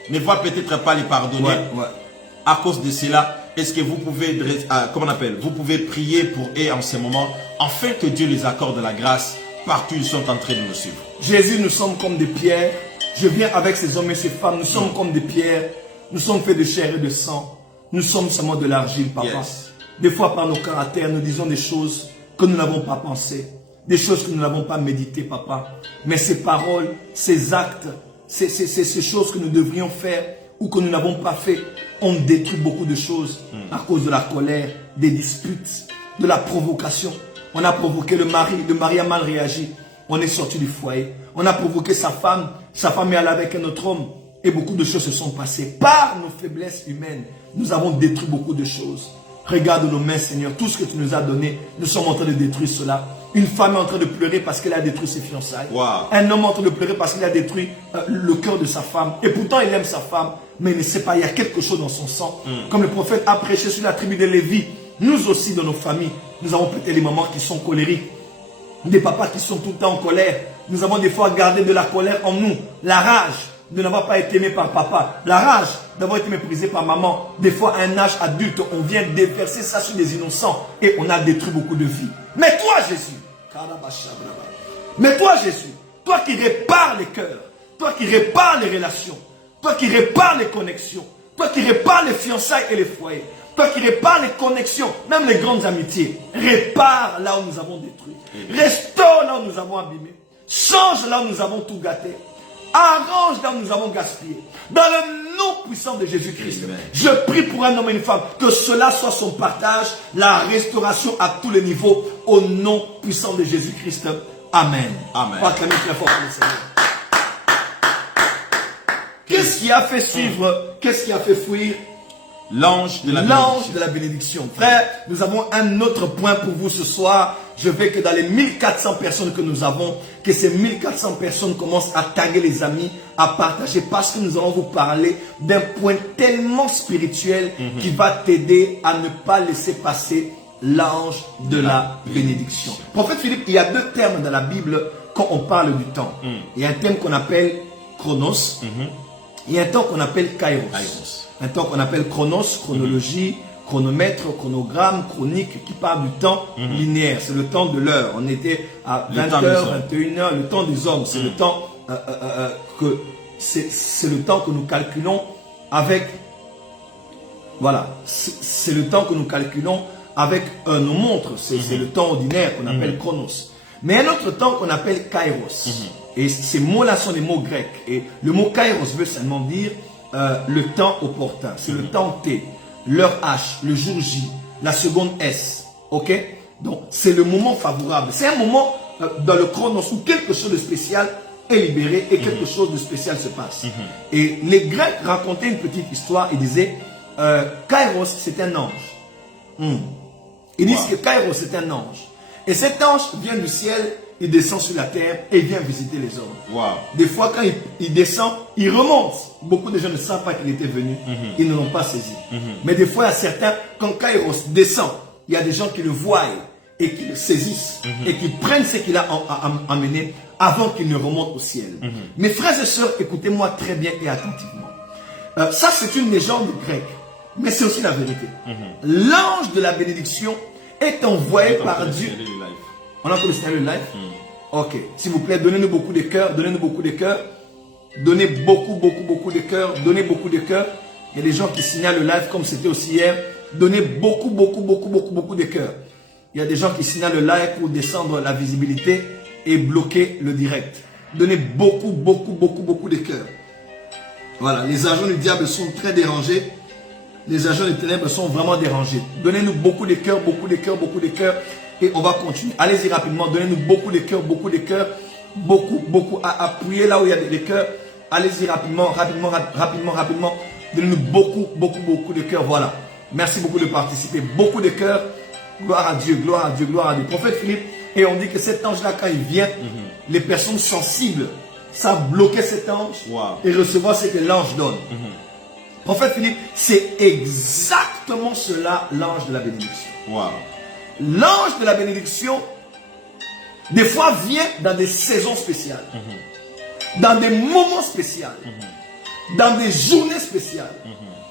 ne va peut-être pas les pardonner à cause de cela? Est-ce que vous pouvez, comment on appelle, vous pouvez prier pour eux en ce moment afin que Dieu les accorde la grâce partout où ils sont en train de nous suivre? Jésus, nous sommes comme des pierres. Je viens avec ces hommes et ces femmes. Nous sommes comme des pierres. Nous sommes faits de chair et de sang. Nous sommes seulement de l'argile, papa. Des fois, par nos caractères, nous disons des choses que nous n'avons pas pensées. Des choses que nous n'avons pas méditées, papa. Mais ces paroles, ces actes, ces choses que nous devrions faire ou que nous n'avons pas fait, ont détruit beaucoup de choses à cause de la colère, des disputes, de la provocation. On a provoqué le mari a mal réagi. On est sorti du foyer. On a provoqué sa femme est allée avec un autre homme. Et beaucoup de choses se sont passées. Par nos faiblesses humaines, nous avons détruit beaucoup de choses. Regarde nos mains, Seigneur, tout ce que tu nous as donné, nous sommes en train de détruire cela. Une femme est en train de pleurer parce qu'elle a détruit ses fiançailles. Un homme est en train de pleurer parce qu'il a détruit le cœur de sa femme. Et pourtant, il aime sa femme, mais il ne sait pas, il y a quelque chose dans son sang. Comme le prophète a prêché sur la tribu de Lévi, nous aussi, dans nos familles, nous avons peut-être des mamans qui sont colériques, des papas qui sont tout le temps en colère. Nous avons des fois gardé de la colère en nous, la rage de n'avoir pas été aimé par papa, la rage d'avoir été méprisé par maman. Des fois, à un âge adulte, on vient déverser ça sur des innocents et on a détruit beaucoup de vies. Mais toi, Jésus, toi qui répares les cœurs, toi qui répares les relations, toi qui répares les connexions, toi qui répares les fiançailles et les foyers, toi qui répares les connexions, même les grandes amitiés, répare là où nous avons détruit, restaure là où nous avons abîmé, change là où nous avons tout gâté, arrange là où nous avons gaspillé. Dans le nom puissant de Jésus-Christ, je prie pour un homme et une femme, que cela soit son partage, la restauration à tous les niveaux, au nom puissant de Jésus-Christ. Amen. Amen. Acclamez très fort pour le Seigneur. Qu'est-ce qui a fait suivre, qu'est-ce qui a fait fuir l'ange de la bénédiction? Frère, nous avons un autre point pour vous ce soir. Je veux que dans les 1400 personnes que nous avons, que ces 1400 personnes commencent à taguer les amis, à partager, parce que nous allons vous parler d'un point tellement spirituel qui va t'aider à ne pas laisser passer l'ange de la bénédiction. Prophète Philippe, il y a deux termes dans la Bible quand on parle du temps. Il y a un terme qu'on appelle chronos. Il y a un temps qu'on appelle kairos. Un temps qu'on appelle chronos, chronologie, chronomètre, chronogramme, chronique, qui parle du temps linéaire. C'est le temps de l'heure. On était à 20h, 21h, le temps des hommes. C'est le temps c'est le temps que nous calculons avec, voilà, c'est le temps que nous calculons avec nos montres. C'est le temps ordinaire qu'on appelle chronos. Mais un autre temps qu'on appelle kairos. Et ces mots-là sont des mots grecs. Et le mot kairos veut seulement dire le temps opportun. C'est le temps T, l'heure H, le jour J, la seconde S. Ok? Donc, c'est le moment favorable. C'est un moment dans le chronos où quelque chose de spécial est libéré et quelque chose de spécial se passe. Et les Grecs racontaient une petite histoire. Ils disaient Kairos, c'est un ange. Ils disent que Kairos, c'est un ange. Et cet ange vient du ciel, il descend sur la terre et il vient visiter les hommes. Des fois, quand il descend, il remonte. Beaucoup de gens ne savent pas qu'il était venu. Ils ne l'ont pas saisi. Mais des fois, il y a certains, quand Kairos descend, il y a des gens qui le voient et qui le saisissent et qui prennent ce qu'il a amené avant qu'il ne remonte au ciel. Mes frères et sœurs, écoutez-moi très bien et attentivement. Ça, c'est une légende grecque, mais c'est aussi la vérité. L'ange de la bénédiction est envoyé par Dieu. On a le Seigneur le live? Ok. S'il vous plaît, donnez-nous beaucoup de cœurs. Donnez-nous beaucoup de cœurs. Donnez beaucoup de cœurs. Donnez beaucoup de cœurs. Il y a des gens qui signalent le live comme c'était aussi hier. Donnez beaucoup de cœurs. Il y a des gens qui signalent le live pour descendre la visibilité et bloquer le direct. Donnez beaucoup de cœurs. Voilà. Les agents du diable sont très dérangés. Les agents des ténèbres sont vraiment dérangés. Donnez-nous beaucoup de cœurs, beaucoup de cœurs. Et on va continuer. Allez-y rapidement. Donnez-nous beaucoup de cœurs, beaucoup. Appuyez là où il y a des cœurs. Allez-y rapidement. Donnez-nous beaucoup de cœurs. Voilà. Merci beaucoup de participer. Beaucoup de cœurs. Gloire à Dieu. Prophète Philippe. Et on dit que cet ange-là, quand il vient, les personnes sensibles savent bloquer cet ange et recevoir ce que l'ange donne. Prophète Philippe, c'est exactement cela, l'ange de la bénédiction. L'ange de la bénédiction, des fois, vient dans des saisons spéciales, dans des moments spéciaux, dans des journées spéciales,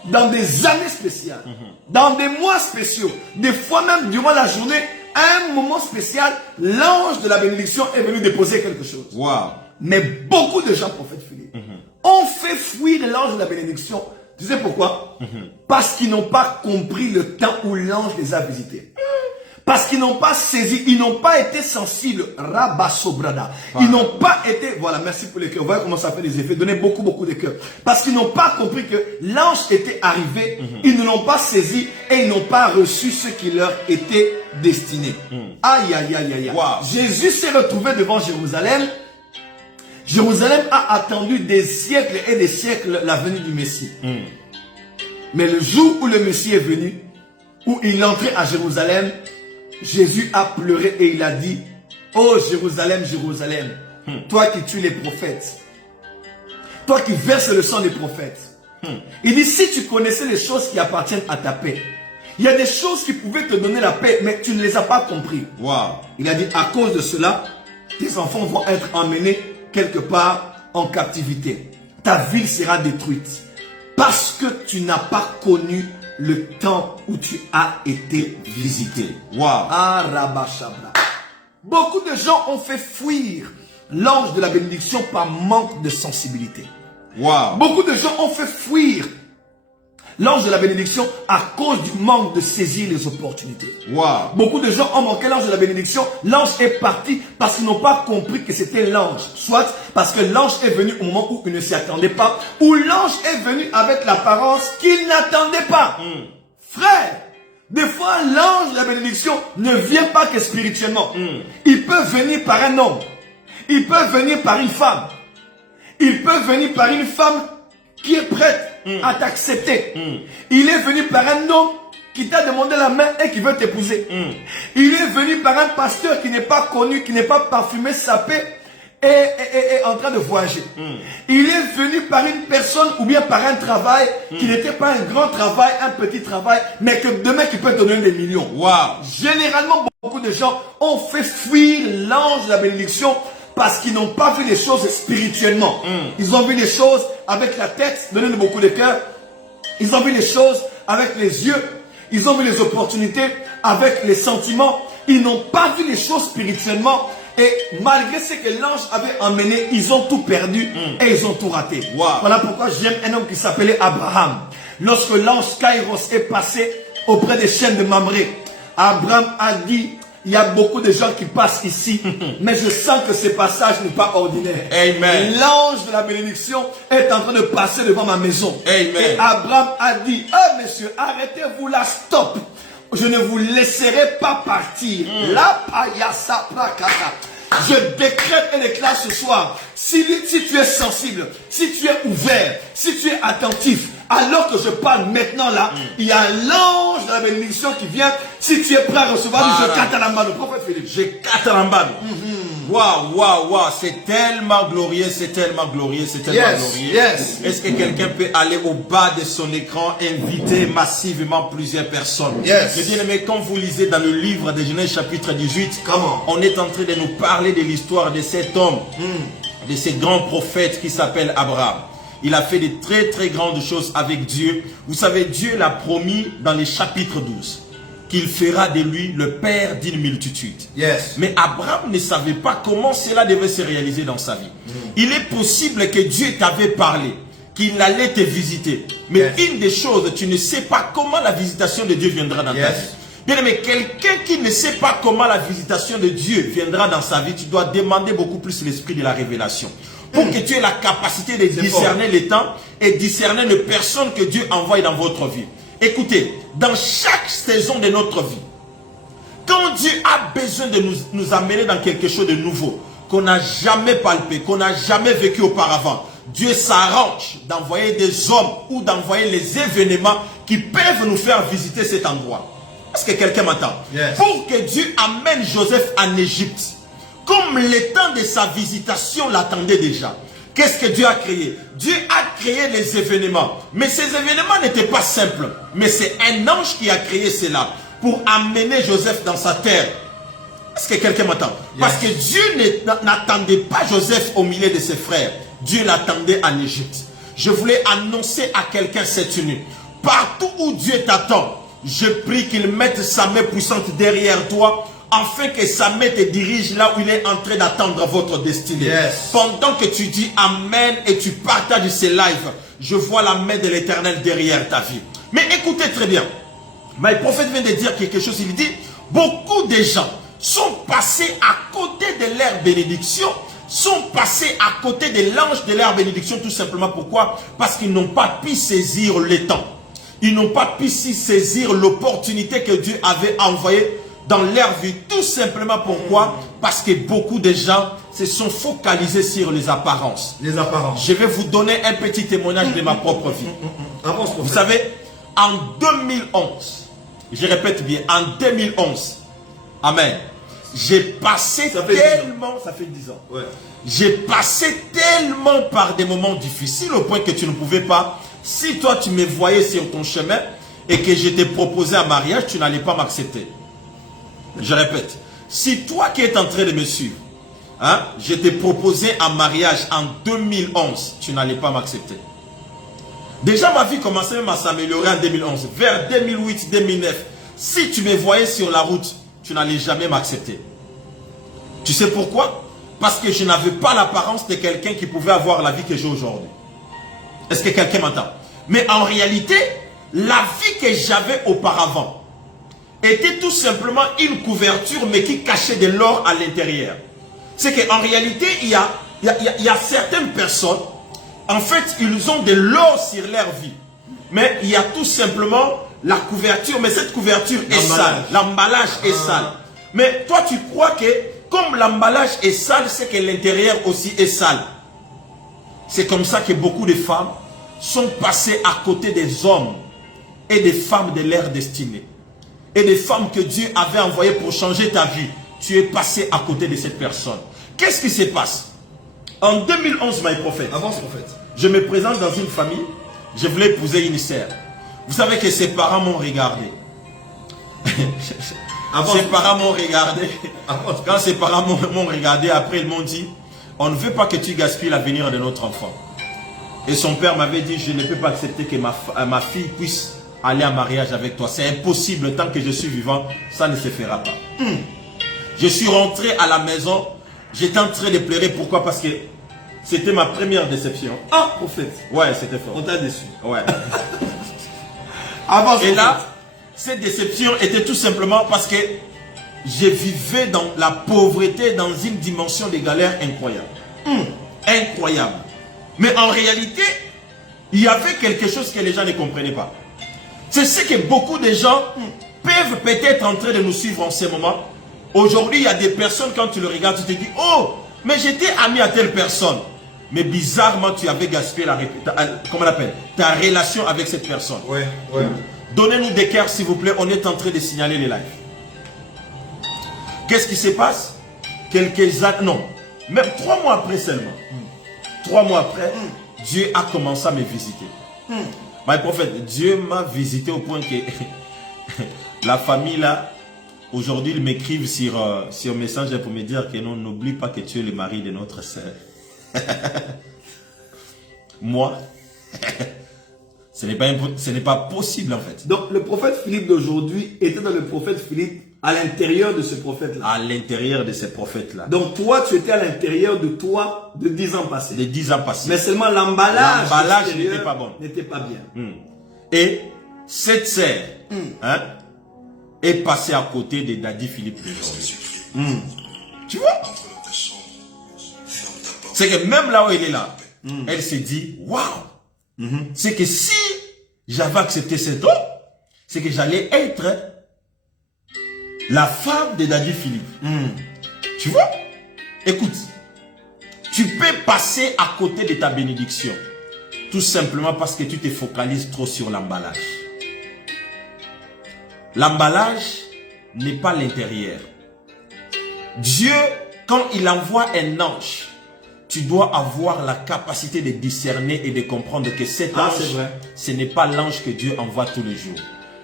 dans des années spéciales, dans des mois spéciaux. Des fois même, durant la journée, à un moment spécial, l'ange de la bénédiction est venu déposer quelque chose. Mais beaucoup de gens, prophète Philippe, ont fait fuir l'ange de la bénédiction. Tu sais pourquoi? Parce qu'ils n'ont pas compris le temps où l'ange les a visités. Parce qu'ils n'ont pas saisi, ils n'ont pas été sensibles. Rabasobrada. Ils n'ont pas été, voilà, merci pour les cœurs. Voyez comment ça fait des effets. Donnez beaucoup de cœurs. Parce qu'ils n'ont pas compris que l'ange était arrivé. Ils ne l'ont pas saisi et ils n'ont pas reçu ce qui leur était destiné. Aïe. Jésus s'est retrouvé devant Jérusalem. Jérusalem a attendu des siècles et des siècles la venue du Messie. Mais le jour où le Messie est venu, où il entrait à Jérusalem, Jésus a pleuré et il a dit: oh Jérusalem, Jérusalem, toi qui tues les prophètes, toi qui verses le sang des prophètes. Il dit: si tu connaissais les choses qui appartiennent à ta paix, il y a des choses qui pouvaient te donner la paix, mais tu ne les as pas compris. Il a dit: à cause de cela, tes enfants vont être emmenés quelque part en captivité. Ta ville sera détruite parce que tu n'as pas connu le temps où tu as été visité. Beaucoup de gens ont fait fuir l'ange de la bénédiction par manque de sensibilité. Wow. Beaucoup de gens ont fait fuir l'ange de la bénédiction à cause du manque de saisir les opportunités. Wow. Beaucoup de gens ont manqué l'ange de la bénédiction. L'ange est parti parce qu'ils n'ont pas compris que c'était l'ange. Soit parce que l'ange est venu au moment où ils ne s'y attendaient pas, ou l'ange est venu avec l'apparence qu'ils n'attendaient pas. Frère, des fois l'ange de la bénédiction ne vient pas que spirituellement. Il peut venir par un homme. Il peut venir par une femme. Il peut venir par une femme qui est prête à t'accepter. Il est venu par un homme qui t'a demandé la main et qui veut t'épouser. Il est venu par un pasteur qui n'est pas connu, qui n'est pas parfumé, sapé et en train de voyager. Il est venu par une personne ou bien par un travail qui n'était pas un grand travail, un petit travail, mais que demain qui peut te donner des millions. Wow. Généralement, beaucoup de gens ont fait fuir l'ange de la bénédiction parce qu'ils n'ont pas vu les choses spirituellement. Ils ont vu les choses avec la tête, donnez-nous beaucoup de cœur. Ils ont vu les choses avec les yeux. Ils ont vu les opportunités avec les sentiments. Ils n'ont pas vu les choses spirituellement. Et malgré ce que l'ange avait emmené, ils ont tout perdu et ils ont tout raté. Wow. Voilà pourquoi j'aime un homme qui s'appelait Abraham. Lorsque l'ange Kairos est passé auprès des chaînes de Mamré, Abraham a dit: il y a beaucoup de gens qui passent ici, mais je sens que ce passage n'est pas ordinaire. Amen. L'ange de la bénédiction est en train de passer devant ma maison. Amen. Et Abraham a dit: ah monsieur, arrêtez-vous là, stop. Je ne vous laisserai pas partir. La payasa prakata. Je décrète et déclare ce soir, si tu es sensible, si tu es ouvert, si tu es attentif, alors que je parle maintenant là, il y a l'ange de la bénédiction qui vient. Si tu es prêt à recevoir, je cate la main, le prophète Philippe. Je cate la main. Waouh, waouh, waouh, c'est tellement glorieux, c'est tellement glorieux, c'est tellement glorieux. Yes. Est-ce que quelqu'un peut aller au bas de son écran, inviter massivement plusieurs personnes? Yes. Mais bien aimé, quand vous lisez dans le livre de Genèse chapitre 18, Comment? on est en train de nous parler de l'histoire de cet homme, de ce grand prophète qui s'appelle Abraham. Il a fait de très très grandes choses avec Dieu. Vous savez, Dieu l'a promis dans les chapitres 12 qu'il fera de lui le père d'une multitude. Yes. Mais Abraham ne savait pas comment cela devait se réaliser dans sa vie. Il est possible que Dieu t'avait parlé, qu'il allait te visiter. Mais une des choses, tu ne sais pas comment la visitation de Dieu viendra dans ta vie. Bien aimé, quelqu'un qui ne sait pas comment la visitation de Dieu viendra dans sa vie, tu dois demander beaucoup plus l'esprit de la révélation. Pour que tu aies la capacité de discerner les temps et discerner les personnes que Dieu envoie dans votre vie. Écoutez, dans chaque saison de notre vie, quand Dieu a besoin de nous amener dans quelque chose de nouveau, qu'on n'a jamais palpé, qu'on n'a jamais vécu auparavant, Dieu s'arrange d'envoyer des hommes ou d'envoyer les événements qui peuvent nous faire visiter cet endroit. Est-ce que quelqu'un m'entend? Yes. Pour que Dieu amène Joseph en Égypte, comme le temps de sa visitation l'attendait déjà. Qu'est-ce que Dieu a créé? Dieu a créé les événements. Mais ces événements n'étaient pas simples. Mais c'est un ange qui a créé cela pour amener Joseph dans sa terre. Est-ce que quelqu'un m'entend? Parce que Dieu n'attendait pas Joseph au milieu de ses frères. Dieu l'attendait en Égypte. Je voulais annoncer à quelqu'un cette nuit. Partout où Dieu t'attend, je prie qu'il mette sa main puissante derrière toi, afin que sa main te dirige là où il est en train d'attendre votre destinée. Yes. Pendant que tu dis Amen et tu partages ces lives, je vois la main de l'Éternel derrière ta vie. Mais écoutez très bien. Mais le prophète vient de dire quelque chose. Il dit, beaucoup de gens sont passés à côté de leur bénédiction, sont passés à côté de l'ange de leur bénédiction, tout simplement. Pourquoi? Parce qu'ils n'ont pas pu saisir le temps. Ils n'ont pas pu saisir l'opportunité que Dieu avait envoyée dans leur vie. Tout simplement pourquoi? Parce que beaucoup de gens se sont focalisés sur les apparences. Les apparences. Je vais vous donner un petit témoignage de ma propre vie. Vous savez, en 2011, je répète bien, en 2011, amen, j'ai passé tellement, ça fait 10 ans, j'ai passé tellement par des moments difficiles au point que tu ne pouvais pas, si toi tu me voyais sur ton chemin et que je t'ai proposé un mariage, tu n'allais pas m'accepter. Je répète, si toi qui es en train de me suivre, hein, je t'ai proposé un mariage en 2011, tu n'allais pas m'accepter. Déjà ma vie commençait même à s'améliorer en 2011. Vers 2008-2009, si tu me voyais sur la route, tu n'allais jamais m'accepter. Tu sais pourquoi? parce que je n'avais pas l'apparence de quelqu'un qui pouvait avoir la vie que j'ai aujourd'hui. Est-ce que quelqu'un m'entend? Mais en réalité, la vie que j'avais auparavant était tout simplement une couverture, mais qui cachait de l'or à l'intérieur. C'est qu'en réalité, il y a certaines personnes, en fait, ils ont de l'or sur leur vie. Mais il y a tout simplement la couverture, mais cette couverture est sale. L'emballage est sale. Mais toi, tu crois que comme l'emballage est sale, c'est que l'intérieur aussi est sale. C'est comme ça que beaucoup de femmes sont passées à côté des hommes et des femmes de leur destinée. Et des femmes que Dieu avait envoyées pour changer ta vie. Tu es passé à côté de cette personne. Qu'est-ce qui se passe? En 2011, my prophète, Avance, prophète. je me présente dans une famille. Je voulais épouser une sœur. Vous savez que ses parents m'ont regardé. Ses parents m'ont regardé. Quand ses parents m'ont regardé, après ils m'ont dit, on ne veut pas que tu gaspilles l'avenir de notre enfant. Et son père m'avait dit, je ne peux pas accepter que ma fille puisse aller en mariage avec toi. C'est impossible, tant que je suis vivant, ça ne se fera pas. Je suis rentré à la maison, j'étais en train de pleurer. Pourquoi? Parce que c'était ma première déception. Ah, prophète. Ouais, c'était fort. On t'a déçu. Ouais. Avance, Et là, prophète. cette déception était tout simplement parce que je vivais dans la pauvreté, dans une dimension de galère incroyable. Incroyable. Mais en réalité, il y avait quelque chose que les gens ne comprenaient pas. C'est ce que beaucoup de gens peuvent peut-être en train de nous suivre en ce moment. Aujourd'hui, il y a des personnes, quand tu le regardes, tu te dis, oh, mais j'étais ami à telle personne. Mais bizarrement, tu avais gaspillé comment on appelle, ta relation avec cette personne. Ouais, ouais. Donnez-nous des cœurs, s'il vous plaît. On est en train de signaler les lives. Qu'est-ce qui se passe? Quelques années, non, même 3 mois après seulement. 3 mois après, Dieu a commencé à me visiter. My prophète, Dieu m'a visité au point que la famille là, aujourd'hui, ils m'écrivent sur Messenger pour me dire que non, n'oublie pas que tu es le mari de notre sœur. Moi, ce n'est pas possible en fait. Donc le prophète Philippe d'aujourd'hui était dans le prophète Philippe à l'intérieur de ce prophète-là. À l'intérieur de ces prophètes-là. Donc toi, tu étais à l'intérieur de toi de 10 ans passés. De 10 ans passés. Mais seulement l'emballage n'était pas bon. N'était pas bien. Et cette sœur est passée à côté de Daddy Philippe d'aujourd'hui. Tu vois? C'est que même là où elle est là, elle s'est dit, waouh! C'est que si j'avais accepté cet homme, c'est que j'allais être la femme de Daddy Philippe. Tu vois? Écoute, tu peux passer à côté de ta bénédiction. Tout simplement parce que tu te focalises trop sur l'emballage. L'emballage n'est pas l'intérieur. Dieu, quand il envoie un ange, tu dois avoir la capacité de discerner et de comprendre que cet ange, ce n'est pas l'ange que Dieu envoie tous les jours.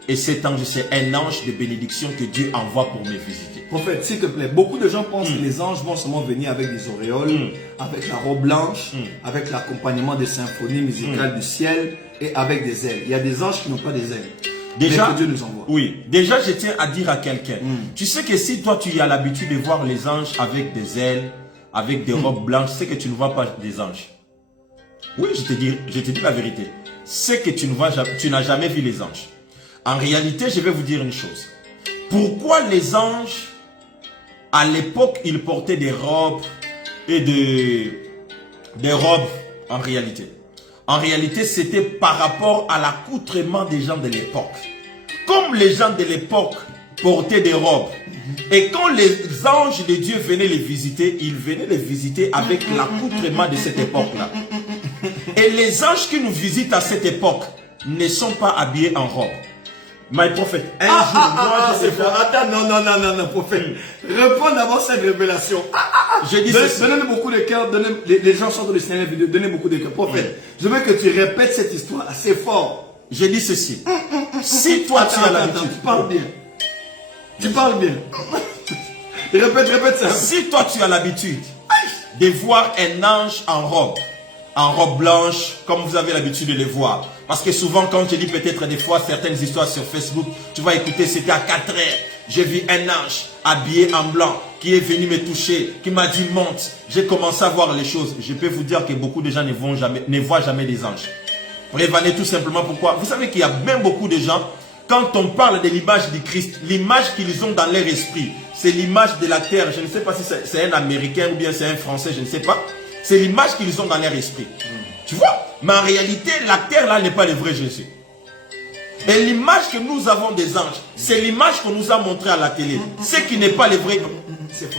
Et cet ange, c'est un ange de bénédiction que Dieu envoie pour me visiter. Prophète, s'il te plaît, beaucoup de gens pensent que les anges vont seulement venir avec des auréoles, avec la robe blanche, avec l'accompagnement des symphonies musicales du ciel et avec des ailes. Il y a des anges qui n'ont pas des ailes. Déjà, que Dieu nous envoie. Oui, déjà je tiens à dire à quelqu'un, tu sais que si toi tu as l'habitude de voir les anges avec des ailes, avec des robes blanches, c'est que tu ne vois pas des anges. Oui, je te dis la vérité. C'est que tu n'as jamais vu les anges. En réalité, je vais vous dire une chose. Pourquoi les anges, à l'époque, ils portaient des robes et des robes en réalité? En réalité, c'était par rapport à l'accoutrement des gens de l'époque. Comme les gens de l'époque portaient des robes, et quand les anges de Dieu venaient les visiter, ils venaient les visiter avec l'accoutrement de cette époque-là. Et les anges qui nous visitent à cette époque ne sont pas habillés en robe. My prophète, un jour, moi, je sais pas. Attends, non, prophète. Réponds d'abord cette révélation. Donnez beaucoup de cœur, les gens sont dans le Seigneur vidéo, donnez beaucoup de cœur. Prophète, je veux que tu répètes cette histoire assez fort. Je dis ceci. Si toi tu as l'habitude. Tu parles bien. Tu parles bien. Répète ça. Si toi tu as l'habitude de voir un ange en robe blanche, comme vous avez l'habitude de les voir. Parce que souvent, quand je dis peut-être des fois certaines histoires sur Facebook, tu vas écouter, c'était à 4 heures. j'ai vu un ange habillé en blanc qui est venu me toucher, qui m'a dit monte. J'ai commencé à voir les choses. Je peux vous dire que beaucoup de gens ne voient jamais des anges. Prévenez tout simplement pourquoi. Vous savez qu'il y a même beaucoup de gens, quand on parle de l'image du Christ, l'image qu'ils ont dans leur esprit, c'est l'image de la terre. Je ne sais pas si c'est un Américain ou bien c'est un Français, je ne sais pas. C'est l'image qu'ils ont dans leur esprit. Tu vois? Mais en réalité, la terre là n'est pas le vrai Jésus. Et l'image que nous avons des anges, c'est l'image qu'on nous a montrée à la télé. Ce qui n'est pas le vrai,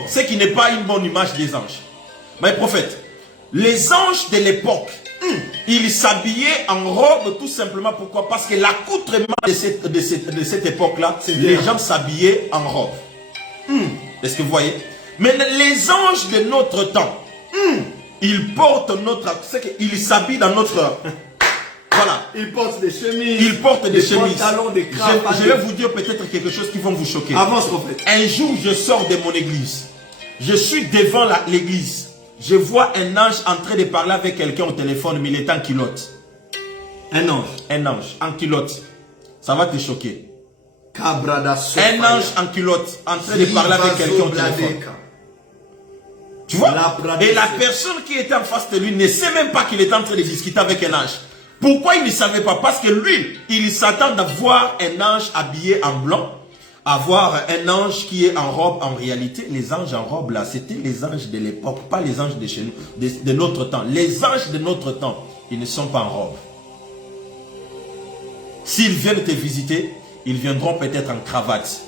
ce qui n'est pas une bonne image des anges. Mais prophète, les anges de l'époque, ils s'habillaient en robe tout simplement. Pourquoi? Parce que l'accoutrement de cette époque-là, les gens s'habillaient en robe. Est-ce que vous voyez? Mais les anges de notre temps, ils portent notre... Ils s'habillent dans notre... Voilà. Ils portent des chemises. Ils portent des chemises. Pantalons, des cravates. Je vais vous dire peut-être quelque chose qui va vous choquer. Avance, prophète. Un jour, je sors de mon église. Je suis devant l'église. Je vois un ange en train de parler avec quelqu'un au téléphone, mais il est en culotte. Un ange. Un ange en culotte. Ça va te choquer. Un ange en culotte en train de parler avec quelqu'un au téléphone. Tu vois? Et la personne qui était en face de lui ne sait même pas qu'il est en train de discuter avec un ange. Pourquoi il ne savait pas? Parce que lui, il s'attend à voir un ange habillé en blanc, à voir un ange qui est en robe. En réalité, les anges en robe là, c'était les anges de l'époque, pas les anges de chez nous, de notre temps. Les anges de notre temps, ils ne sont pas en robe. S'ils viennent te visiter, ils viendront peut-être en cravate,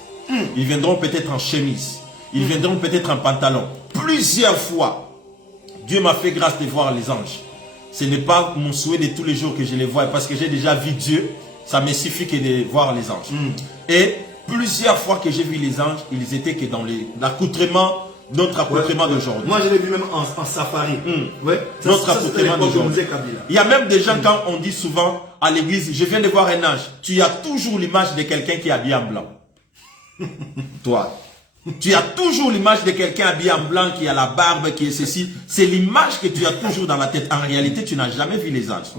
ils viendront peut-être en chemise, ils viendront peut-être en pantalon. Plusieurs fois, Dieu m'a fait grâce de voir les anges. Ce n'est pas mon souhait de tous les jours que je les vois, parce que j'ai déjà vu Dieu. Ça me suffit que de voir les anges. Et plusieurs fois que j'ai vu les anges, ils étaient que dans l'accoutrement, notre accoutrement d'aujourd'hui. Moi, je l'ai vu même en safari. Ouais. Notre accoutrement d'aujourd'hui. Il y a même des gens, quand on dit souvent à l'église, je viens de voir un ange, tu as toujours l'image de quelqu'un qui est habillé en blanc. Toi. Tu as toujours l'image de quelqu'un habillé en blanc, qui a la barbe, qui est ceci. C'est l'image que tu as toujours dans la tête. En réalité, tu n'as jamais vu les anges.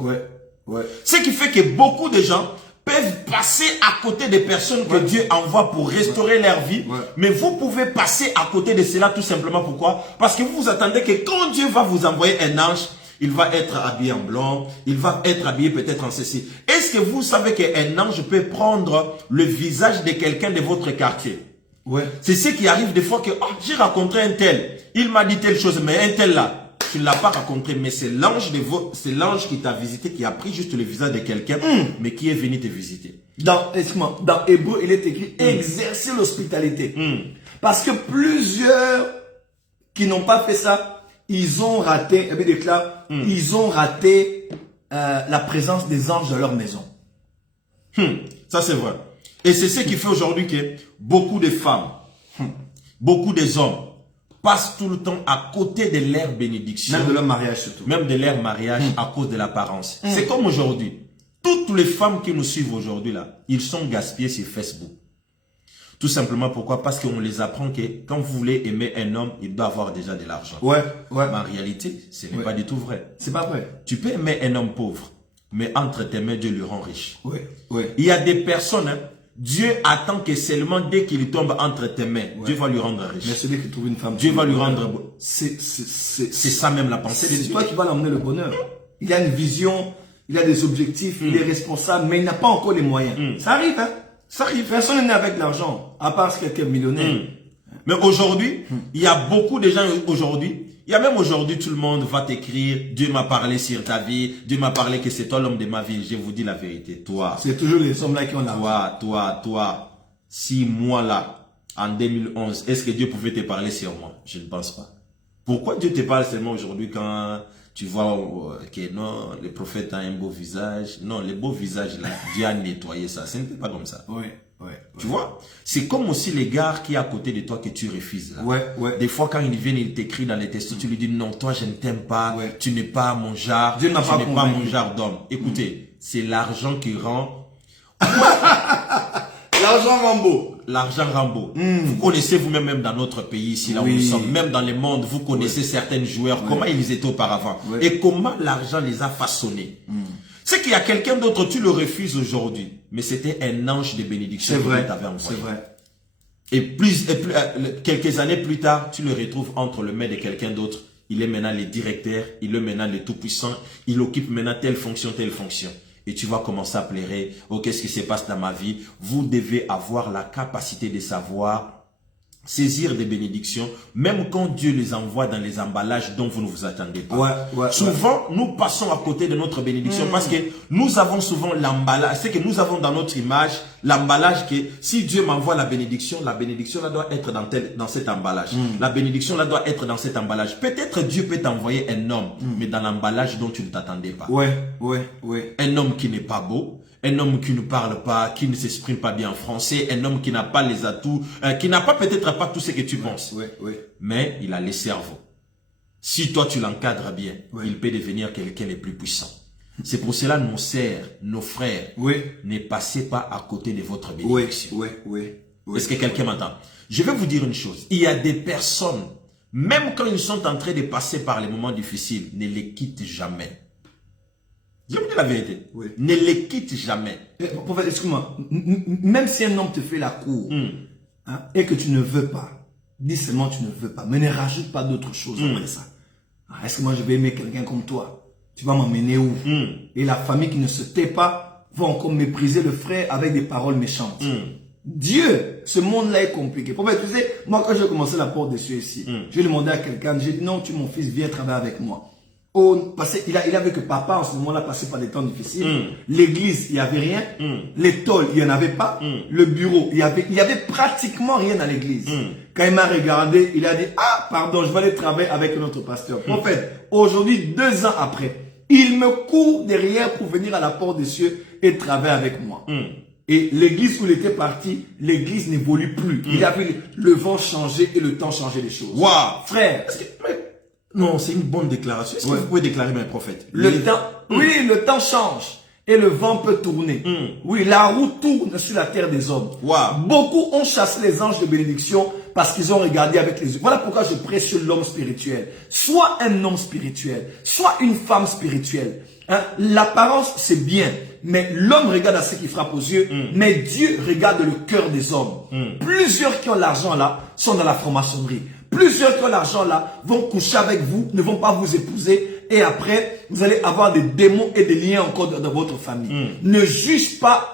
Ce qui fait que beaucoup de gens peuvent passer à côté des personnes que Dieu envoie pour restaurer leur vie. Mais vous pouvez passer à côté de cela tout simplement. Pourquoi? Parce que vous vous attendez que quand Dieu va vous envoyer un ange, il va être habillé en blanc, il va être habillé peut-être en ceci. Est-ce que vous savez qu'un ange peut prendre le visage de quelqu'un de votre quartier? C'est ce qui arrive des fois que j'ai rencontré un tel, il m'a dit telle chose, mais un tel là, tu ne l'as pas rencontré, mais c'est l'ange qui t'a visité, qui a pris juste le visage de quelqu'un, mais qui est venu te visiter. Dans Hébreu, il est écrit exercer l'hospitalité. Parce que plusieurs qui n'ont pas fait ça, ils ont raté, ils ont raté la présence des anges dans leur maison. Ça c'est vrai. Et c'est ce qui fait aujourd'hui que beaucoup de femmes, beaucoup des hommes passent tout le temps à côté de leur bénédiction. Même de leur mariage surtout. Même de leur mariage à cause de l'apparence. C'est comme aujourd'hui. Toutes les femmes qui nous suivent aujourd'hui là, ils sont gaspillés sur Facebook. Tout simplement pourquoi? Parce qu'on les apprend que quand vous voulez aimer un homme, il doit avoir déjà de l'argent. Mais en réalité, ce n'est pas du tout vrai. C'est pas vrai. Tu peux aimer un homme pauvre, mais entre tes mains, Dieu le rend riche. Il y a des personnes... Dieu attend que seulement dès qu'il tombe entre tes mains, Dieu va lui rendre riche. Mais celui qui trouve une femme, Dieu va lui rendre... C'est ça même la pensée de Dieu. C'est toi qui vas l'emmener le bonheur. Il a une vision, il a des objectifs, il est responsable, mais il n'a pas encore les moyens. Ça arrive, hein? Ça arrive. Personne n'est né avec l'argent, à part quelqu'un millionnaire. Mais aujourd'hui, il y a beaucoup de gens aujourd'hui. Il y a même aujourd'hui, tout le monde va t'écrire, Dieu m'a parlé sur ta vie, Dieu m'a parlé que c'est toi l'homme de ma vie. Je vous dis la vérité, toi. C'est toujours les hommes là qui ont la Toi. Si moi là, en 2011, est-ce que Dieu pouvait te parler sur moi? Je ne pense pas. Pourquoi Dieu te parle seulement aujourd'hui quand tu vois que non, le prophète a un beau visage? Non, le beau visage là, Dieu a nettoyé ça. Ce n'était pas comme ça. Tu vois, c'est comme aussi les gars qui est à côté de toi que tu refuses. Là. Des fois, quand ils viennent, ils t'écrivent dans les textos, tu lui dis non, toi, je ne t'aime pas, tu n'es pas mon genre, tu n'es pas mon genre d'homme. Écoutez, c'est l'argent qui rend. L'argent Rambo. L'argent Rambo. Vous connaissez vous-même, même dans notre pays, ici, là où nous sommes, même dans le monde, vous connaissez certains joueurs, comment ils étaient auparavant et comment l'argent les a façonnés. C'est qu'il y a quelqu'un d'autre, tu le refuses aujourd'hui. Mais c'était un ange de bénédiction que tu avais envoyé. Et quelques années plus tard, tu le retrouves entre le maître de quelqu'un d'autre. Il est maintenant le directeur, il est maintenant le tout-puissant, il occupe maintenant telle fonction, telle fonction. Et tu vas commencer à pleurer, oh, qu'est-ce qui se passe dans ma vie? Vous devez avoir la capacité de savoir saisir des bénédictions, même quand Dieu les envoie dans les emballages dont vous ne vous attendez pas. Souvent, nous passons à côté de notre bénédiction parce que nous avons souvent l'emballage. C'est que nous avons dans notre image l'emballage que si Dieu m'envoie la bénédiction là doit être dans cet emballage. La bénédiction là doit être dans cet emballage. Peut-être Dieu peut t'envoyer un homme, mais dans l'emballage dont tu ne t'attendais pas. Un homme qui n'est pas beau. Un homme qui ne parle pas, qui ne s'exprime pas bien en français, un homme qui n'a pas les atouts, qui n'a pas peut-être pas tout ce que tu penses. Mais il a les cerveaux. Si toi tu l'encadres bien, il peut devenir quelqu'un de plus puissant. C'est pour cela, nos sœurs, nos frères, ne passez pas à côté de votre bénédiction. Est-ce que quelqu'un m'entend? Je vais vous dire une chose. Il y a des personnes, même quand ils sont en train de passer par les moments difficiles, ne les quittent jamais. Je vous dis la vérité. Ne les quitte jamais. Prophète, excuse-moi. Même si un homme te fait la cour et que tu ne veux pas, dis seulement tu ne veux pas. Mais ne rajoute pas d'autres choses après ça. Est-ce que moi je vais aimer quelqu'un comme toi? Tu vas m'emmener où? Et la famille qui ne se tait pas va encore mépriser le frère avec des paroles méchantes. Dieu, ce monde-là est compliqué. Prophète, tu sais, moi quand j'ai commencé la porte des cieux ici, j'ai demandé à quelqu'un, j'ai dit non, tu mon fils, viens travailler avec moi. Parce qu'il avait que papa en ce moment-là passé par des temps difficiles. L'église, il n'y avait rien. L'école, il n'y en avait pas. Le bureau, il y avait pratiquement rien à l'église. Quand il m'a regardé, il a dit, ah, pardon, je vais aller travailler avec notre pasteur. En fait, aujourd'hui, 2 ans après, il me court derrière pour venir à la porte des cieux et travailler avec moi. Et l'église où il était parti, l'église n'évolue plus. Il a vu le vent changer et le temps changer les choses. Frère, non, c'est une bonne déclaration. Est-ce que vous pouvez déclarer, mes prophètes? Le temps change et le vent peut tourner. Oui, la roue tourne sur la terre des hommes. Beaucoup ont chassé les anges de bénédiction parce qu'ils ont regardé avec les yeux. Voilà pourquoi je prêche sur l'homme spirituel. Soit un homme spirituel, soit une femme spirituelle. L'apparence, c'est bien. Mais l'homme regarde à ce qui frappe aux yeux. Mais Dieu regarde le cœur des hommes. Plusieurs qui ont l'argent là sont dans la franc-maçonnerie. Plusieurs qui ont l'argent là vont coucher avec vous, ne vont pas vous épouser. Et après, vous allez avoir des démons et des liens encore dans votre famille. Ne juge pas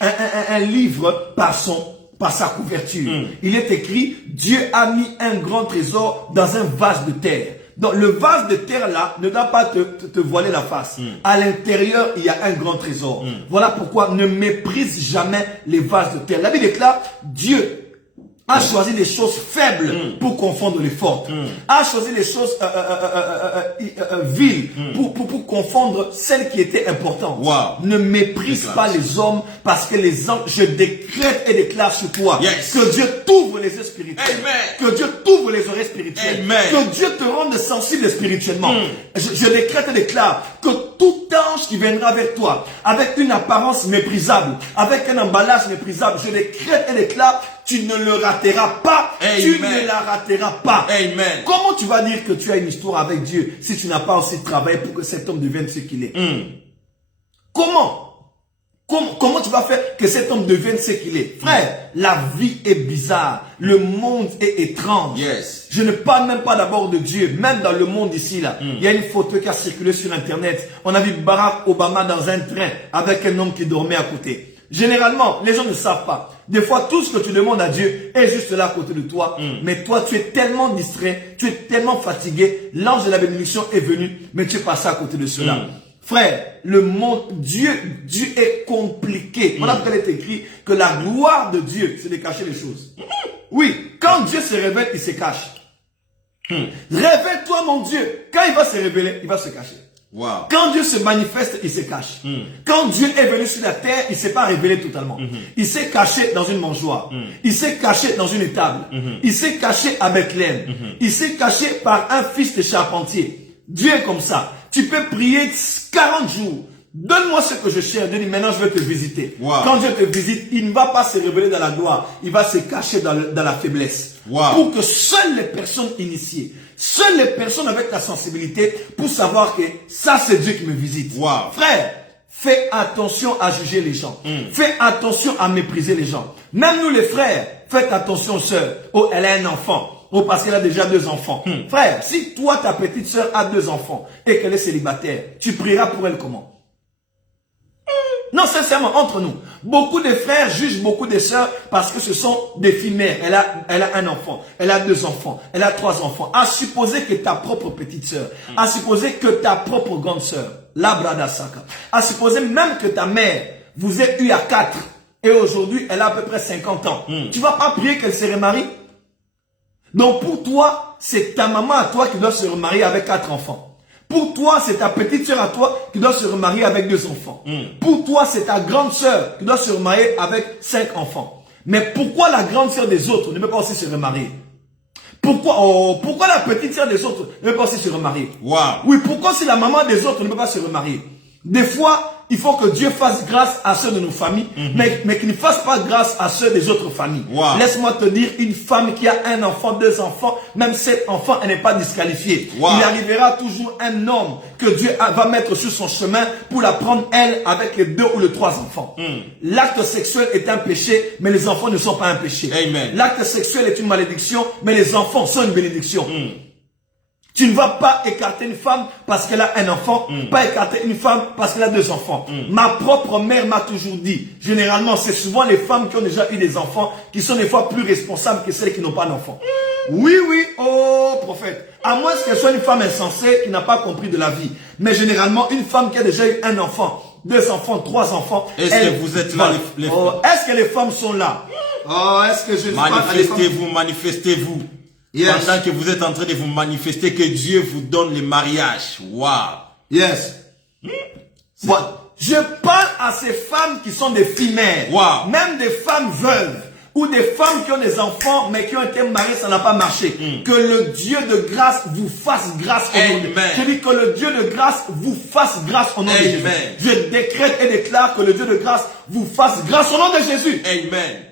un livre par sa couverture. Il est écrit, Dieu a mis un grand trésor dans un vase de terre. Donc le vase de terre là ne doit pas te voiler la face. À l'intérieur, il y a un grand trésor. Voilà pourquoi ne méprise jamais les vases de terre. La Bible déclare, Dieu a choisi des choses faibles pour confondre les fortes. A choisi des choses viles pour confondre celles qui étaient importantes. Ne méprise pas les hommes parce que les hommes, je décrète et déclare sur toi que Dieu t'ouvre les yeux spirituels. Que Dieu t'ouvre les oreilles spirituelles. Que Dieu te rende sensible spirituellement. Je décrète et déclare que tout ange qui viendra vers toi avec une apparence méprisable, avec un emballage méprisable, je décrète et déclare, tu ne le rateras pas. Tu ne la rateras pas. Comment tu vas dire que tu as une histoire avec Dieu si tu n'as pas aussi travaillé pour que cet homme devienne ce qu'il est? Comment tu vas faire que cet homme devienne ce qu'il est? Frère, la vie est bizarre. Le monde est étrange. Je ne parle même pas d'abord de Dieu. Même dans le monde ici, là, il y a une photo qui a circulé sur Internet. On a vu Barack Obama dans un train avec un homme qui dormait à côté. Généralement, les gens ne savent pas. Des fois, tout ce que tu demandes à Dieu est juste là à côté de toi. Mais toi, tu es tellement distrait, tu es tellement fatigué. L'ange de la bénédiction est venu, mais tu es passé à côté de cela. Frère, le monde, Dieu est compliqué. Voilà pourquoi il est écrit que la gloire de Dieu, c'est de cacher les choses. Oui, quand Dieu se révèle, il se cache. Révèle-toi, mon Dieu. Quand il va se révéler, il va se cacher. Quand Dieu se manifeste, il se cache. Quand Dieu est venu sur la terre, il ne s'est pas révélé totalement. Il s'est caché dans une mangeoire. Il s'est caché dans une étable. Il s'est caché à Bethléem. Il s'est caché par un fils de charpentier. Dieu est comme ça. Tu peux prier 40 jours. Donne-moi ce que je cherche. Dieu dit, maintenant je vais te visiter. Quand Dieu te visite, il ne va pas se révéler dans la gloire. Il va se cacher dans la faiblesse. Pour que seules les personnes initiées, seules les personnes avec la sensibilité pour savoir que ça c'est Dieu qui me visite. Frère, Fais attention à juger les gens. Fais attention à mépriser les gens. Même nous les frères, faites attention aux sœurs. Oh, elle a un enfant. Oh, parce qu'elle a déjà 2 enfants. Frère, si toi, ta petite sœur a 2 enfants et qu'elle est célibataire, tu prieras pour elle comment? Non, sincèrement, entre nous, beaucoup de frères jugent beaucoup de sœurs parce que ce sont des filles mères. Elle a un enfant, elle a 2 enfants, elle a 3 enfants. À supposer que ta propre petite sœur, à supposer que ta propre grande sœur, la brada saka, à supposer même que ta mère vous ait eu à 4 et aujourd'hui elle a à peu près 50 ans. Tu vas pas prier qu'elle se remarie? Donc pour toi, c'est ta maman à toi qui doit se remarier avec 4 enfants. Pour toi, c'est ta petite sœur à toi qui doit se remarier avec 2 enfants. Pour toi, c'est ta grande sœur qui doit se remarier avec 5 enfants. Mais pourquoi la grande sœur des autres ne peut pas aussi se remarier? Pourquoi la petite sœur des autres ne peut pas aussi se remarier? Wow. Oui, pourquoi si la maman des autres ne peut pas se remarier? Des fois, il faut que Dieu fasse grâce à ceux de nos familles, mais qu'il ne fasse pas grâce à ceux des autres familles. Wow. Laisse-moi te dire, une femme qui a 1 enfant, 2 enfants, même 7 enfants, elle n'est pas disqualifiée. Wow. Il arrivera toujours un homme que Dieu va mettre sur son chemin pour la prendre, elle, avec les 2 ou les 3 enfants. L'acte sexuel est un péché, mais les enfants ne sont pas un péché. Amen. L'acte sexuel est une malédiction, mais les enfants sont une bénédiction. Tu ne vas pas écarter une femme parce qu'elle a un enfant, pas écarter une femme parce qu'elle a 2 enfants. Ma propre mère m'a toujours dit, généralement, c'est souvent les femmes qui ont déjà eu des enfants qui sont des fois plus responsables que celles qui n'ont pas d'enfants. Oui, oh prophète. À moins qu'elle soit une femme insensée qui n'a pas compris de la vie. Mais généralement, une femme qui a déjà eu un enfant, 2 enfants, 3 enfants. Est-ce que vous êtes là, les femmes? Est-ce que les femmes sont là? Oh, est-ce que je Manifestez-vous, manifestez-vous. Yes. Pendant que vous êtes en train de vous manifester, que Dieu vous donne le mariage. Wow. Yes. Je parle à ces femmes qui sont des filles mères. Wow. Même des femmes veuves. Ou des femmes qui ont des enfants, mais qui ont été mariées, ça n'a pas marché. Que le Dieu de grâce vous fasse grâce au nom de Jésus. Je dis que le Dieu de grâce vous fasse grâce au nom de Jésus. Je décrète et déclare que le Dieu de grâce vous fasse grâce au nom de Jésus. Amen.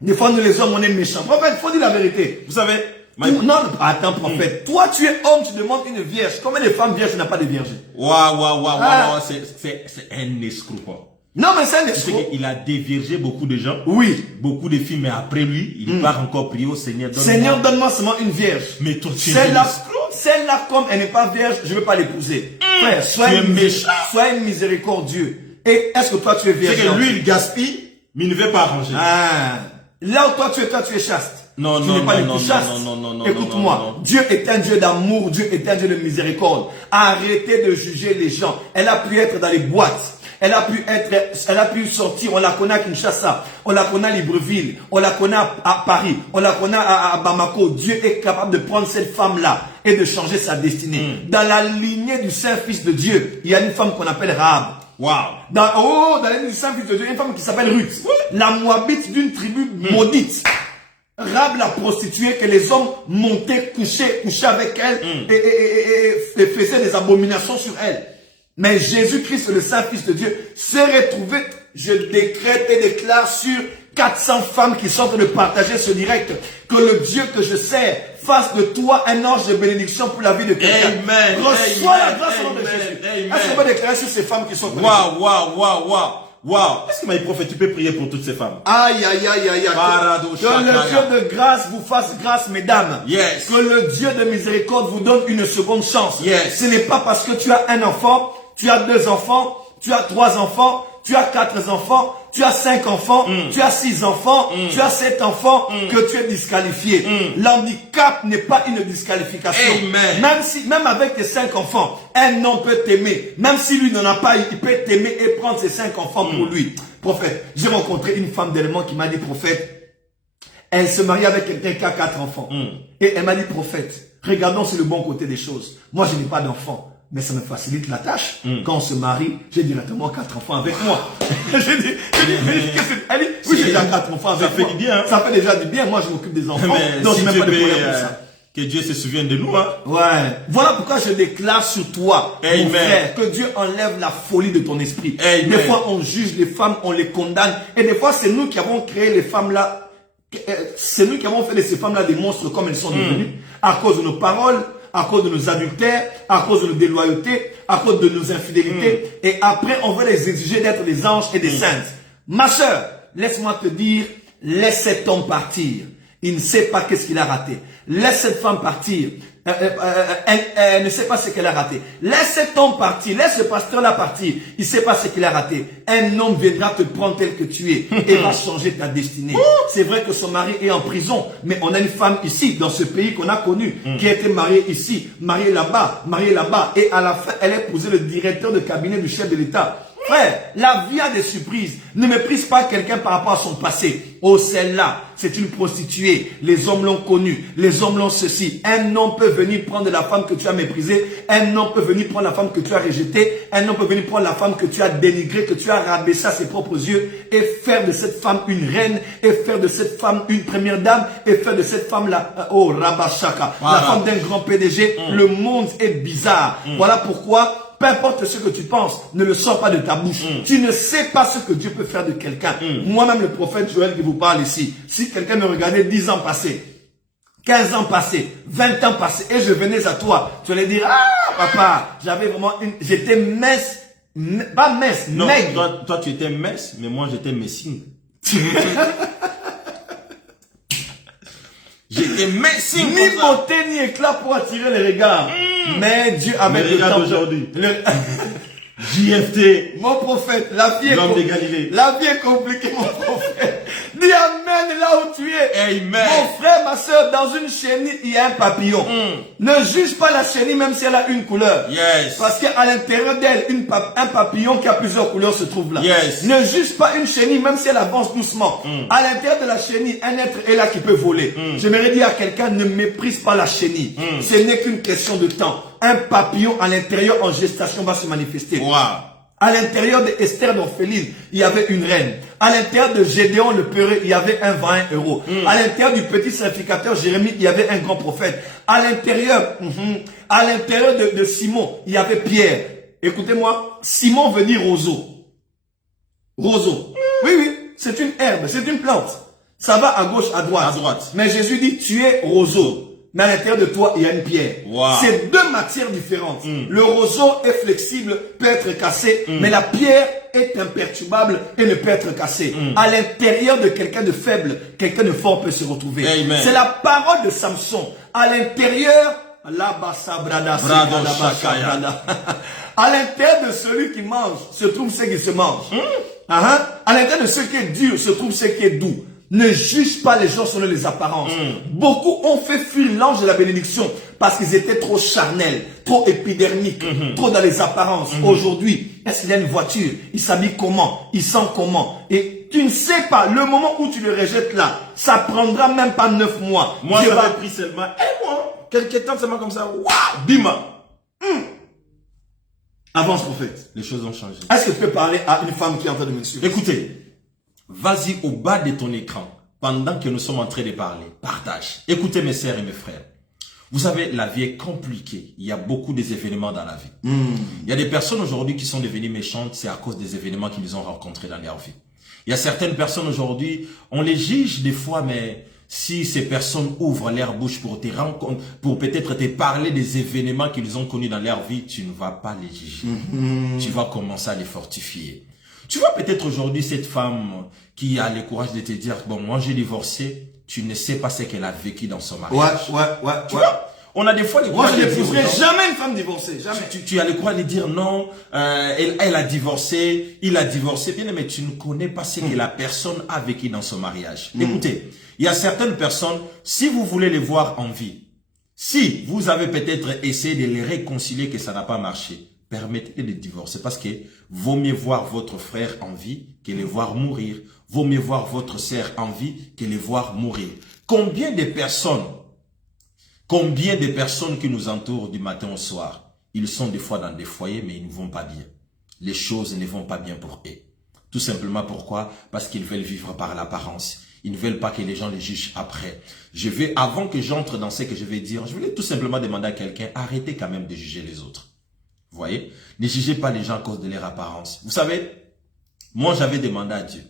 Des fois, nous les hommes, on est méchants. Prophète, il faut dire la vérité. Vous savez, non, attends, prophète. Toi, tu es homme, tu demandes une vierge. Combien de femmes vierges tu n'as pas de vierges? Waouh, c'est un escroc. Non, mais c'est un escroc. Il a déviergé beaucoup de gens. Oui. Beaucoup de filles, mais après lui, il part encore prier au Seigneur. Seigneur, donne-moi seulement une vierge. Mais toi, tu es un escroc. Celle-là, comme elle n'est pas vierge, je ne veux pas l'épouser. Frère, sois miséricordieux. Et est-ce que toi, tu es vierge? C'est que lui, il gaspille, mais il ne veut pas arranger. Là où toi, tu es chaste. Non. Écoute-moi, Dieu est un Dieu d'amour, Dieu est un Dieu de miséricorde. Arrêtez de juger les gens. Elle a pu être dans les boîtes. Elle a pu sortir, on la connaît à Kinshasa, on la connaît à Libreville, on la connaît à Paris, on la connaît à Bamako. Dieu est capable de prendre cette femme-là et de changer sa destinée. Dans la lignée du Saint-Fils de Dieu, il y a une femme qu'on appelle Rahab. Wow. Dans la lignée du Saint-Fils de Dieu, il y a une femme qui s'appelle Ruth, la Moabite d'une tribu maudite. Rahab la prostituée que les hommes montaient, couchaient avec elle et faisaient des abominations sur elle. Mais Jésus-Christ, le Saint-Fils de Dieu, s'est retrouvé, je décrète et déclare sur 400 femmes qui sont en train de partager ce direct, que le Dieu que je sers fasse de toi un ange de bénédiction pour la vie de quelqu'un. Amen. Reçois la grâce au nom de Jésus. Est-ce qu'on peut déclarer sur ces femmes qui sont connectées? Wow. Est-ce que ma prophète, tu peux prier pour toutes ces femmes? Aïe. Que le Dieu de grâce vous fasse grâce, mesdames. Yes. Que le Dieu de miséricorde vous donne une seconde chance. Yes. Ce n'est pas parce que tu as un enfant, tu as 2 enfants, tu as 3 enfants, tu as 4 enfants, tu as 5 enfants, tu as 6 enfants, tu as 7 enfants, que tu es disqualifié. L'handicap n'est pas une disqualification. Amen. Même avec tes 5 enfants, un homme peut t'aimer. Même si lui n'en a pas, il peut t'aimer et prendre ses 5 enfants pour lui. Prophète, j'ai rencontré une femme d'Allemand qui m'a dit, prophète, elle se marie avec quelqu'un qui a 4 enfants. Et elle m'a dit, prophète, regardons sur le bon côté des choses. Moi, je n'ai pas d'enfants. Mais ça me facilite la tâche. Quand on se marie, j'ai directement 4 enfants avec moi. Elle dit, oui, j'ai déjà 4 enfants avec moi. Ça fait du bien. Ça fait déjà du bien. Moi, je m'occupe des enfants. Donc, si je n'ai pas de problème pour ça. Que Dieu se souvienne de nous. Hein? Ouais. Voilà pourquoi je déclare sur toi, Amen. mon frère, que Dieu enlève la folie de ton esprit. Amen. Des fois, on juge les femmes, on les condamne. Et des fois, c'est nous qui avons créé les femmes-là. C'est nous qui avons fait de ces femmes-là des monstres comme elles sont devenues. À cause de nos paroles, à cause de nos adultères, à cause de nos déloyautés, à cause de nos infidélités. Et après, on veut les exiger d'être des anges et des saintes. Ma soeur, laisse-moi te dire, laisse cet homme partir. Il ne sait pas qu'est-ce qu'il a raté. Laisse cette femme partir. Elle ne sait pas ce qu'elle a raté. Laisse cet homme partir. Laisse ce pasteur-là partir. Il ne sait pas ce qu'il a raté. Un homme viendra te prendre tel que tu es et va changer ta destinée. C'est vrai que son mari est en prison, mais on a une femme ici, dans ce pays qu'on a connu, qui a été mariée ici, mariée là-bas, et à la fin, elle a épousé le directeur de cabinet du chef de l'État. Frère, la vie a des surprises. Ne méprise pas quelqu'un par rapport à son passé. Oh, celle-là, c'est une prostituée. Les hommes l'ont connue. Les hommes l'ont ceci. Un homme peut venir prendre la femme que tu as méprisée. Un homme peut venir prendre la femme que tu as rejetée. Un homme peut venir prendre la femme que tu as dénigrée, que tu as rabaissée à ses propres yeux et faire de cette femme une reine, et faire de cette femme une première dame, et faire de cette femme la, oh, Rabashaka, la femme d'un grand PDG. Le monde est bizarre. Voilà pourquoi peu importe ce que tu penses, ne le sors pas de ta bouche. Tu ne sais pas ce que Dieu peut faire de quelqu'un. Moi-même, le prophète Joël qui vous parle ici, si quelqu'un me regardait 10 ans passés, 15 ans passés, 20 ans passés, et je venais à toi, tu allais dire, ah, papa, j'avais vraiment j'étais mince, pas mince, non, maigre. Toi, tu étais mince, mais moi, j'étais messine. J'étais messine. Ni beauté, ni éclat pour attirer les regards. Mais Dieu avec le temps d'aujourd'hui. JFT. Mon prophète, la vie est compliquée. La vie est compliquée, mon prophète. Dis amen là où tu es. Amen. Mon frère, ma soeur, dans une chenille, il y a un papillon. Ne juge pas la chenille même si elle a une couleur. Yes. Parce qu'à l'intérieur d'elle, un papillon qui a plusieurs couleurs se trouve là. Yes. Ne juge pas une chenille même si elle avance doucement. À l'intérieur de la chenille, un être est là qui peut voler. J'aimerais dire à quelqu'un, ne méprise pas la chenille. Ce n'est qu'une question de temps. Un papillon à l'intérieur en gestation va se manifester. Wow. À l'intérieur d'Esther d'Orpheline, il y avait une reine. À l'intérieur de Gédéon le peureux, il y avait un vain héros. À l'intérieur du petit sacrificateur Jérémie, il y avait un grand prophète. À l'intérieur de Simon, il y avait Pierre. Écoutez-moi, Simon veut dire roseau. Roseau. Oui, c'est une herbe, c'est une plante. Ça va à gauche, à droite. Mais Jésus dit, tu es roseau. Mais à l'intérieur de toi, il y a une pierre. Wow. C'est deux matières différentes. Le roseau est flexible, peut être cassé, mais la pierre est imperturbable et ne peut être cassée. À l'intérieur de quelqu'un de faible, quelqu'un de fort peut se retrouver. C'est la parole de Samson. À l'intérieur, à l'intérieur de celui qui mange, se trouve ce qui se mange. À l'intérieur de ce qui est dur, se trouve ce qui est doux. Ne juge pas les gens selon les apparences. Beaucoup ont fait fuir l'ange de la bénédiction parce qu'ils étaient trop charnels, trop épidermiques, trop dans les apparences. Aujourd'hui, est-ce qu'il a une voiture? Il s'habille comment? Il sent comment? Et tu ne sais pas, le moment où tu le rejettes là, ça prendra même pas 9 mois. Moi, ça m'a pris seulement un mois. Quelques temps seulement comme ça. Waouh! Bima! Avance, prophète. Les choses ont changé. Est-ce que tu peux parler à une femme qui est en train de me suivre? Écoutez. Vas-y au bas de ton écran, pendant que nous sommes en train de parler. Partage. Écoutez mes sœurs et mes frères. Vous savez, la vie est compliquée. Il y a beaucoup d'événements dans la vie. Il y a des personnes aujourd'hui qui sont devenues méchantes, c'est à cause des événements qu'ils ont rencontrés dans leur vie. Il y a certaines personnes aujourd'hui, on les juge des fois, mais si ces personnes ouvrent leur bouche pour te rencontrer, pour peut-être te parler des événements qu'ils ont connus dans leur vie, tu ne vas pas les juger. Tu vas commencer à les fortifier. Tu vois peut-être aujourd'hui cette femme qui a le courage de te dire, bon, moi j'ai divorcé, tu ne sais pas ce qu'elle a vécu dans son mariage. Tu vois, on a des fois les Moi je n'épouserai jamais une femme divorcée, jamais. Tu as le courage de dire non, elle a divorcé, il a divorcé, bien, mais tu ne connais pas ce que la personne a vécu dans son mariage. Écoutez, il y a certaines personnes, si vous voulez les voir en vie, si vous avez peut-être essayé de les réconcilier que ça n'a pas marché, permettez de divorcer parce que vaut mieux voir votre frère en vie que les voir mourir. Vaut mieux voir votre sœur en vie que les voir mourir. Combien de personnes qui nous entourent du matin au soir, ils sont des fois dans des foyers mais ils ne vont pas bien. Les choses ne vont pas bien pour eux. Tout simplement pourquoi? Parce qu'ils veulent vivre par l'apparence. Ils ne veulent pas que les gens les jugent après. Avant que j'entre dans ce que je vais dire, je voulais tout simplement demander à quelqu'un, arrêtez quand même de juger les autres. Vous voyez? Ne jugez pas les gens à cause de leur apparence. Vous savez, moi j'avais demandé à Dieu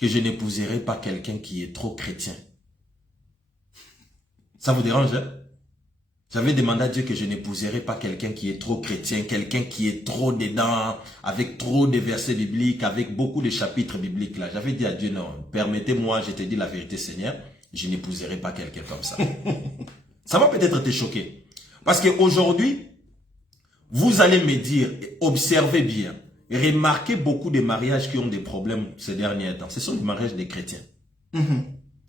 que je n'épouserai pas quelqu'un qui est trop chrétien. Ça vous dérange, hein? J'avais demandé à Dieu que je n'épouserais pas quelqu'un qui est trop chrétien, quelqu'un qui est trop dedans, avec trop de versets bibliques, avec beaucoup de chapitres bibliques là. J'avais dit à Dieu, non, permettez-moi, je te dis la vérité Seigneur, je n'épouserai pas quelqu'un comme ça. Ça va peut-être te choquer. Parce qu'aujourd'hui, vous allez me dire, observez bien, remarquez beaucoup de mariages qui ont des problèmes ces derniers temps. Ce sont des mariages des chrétiens.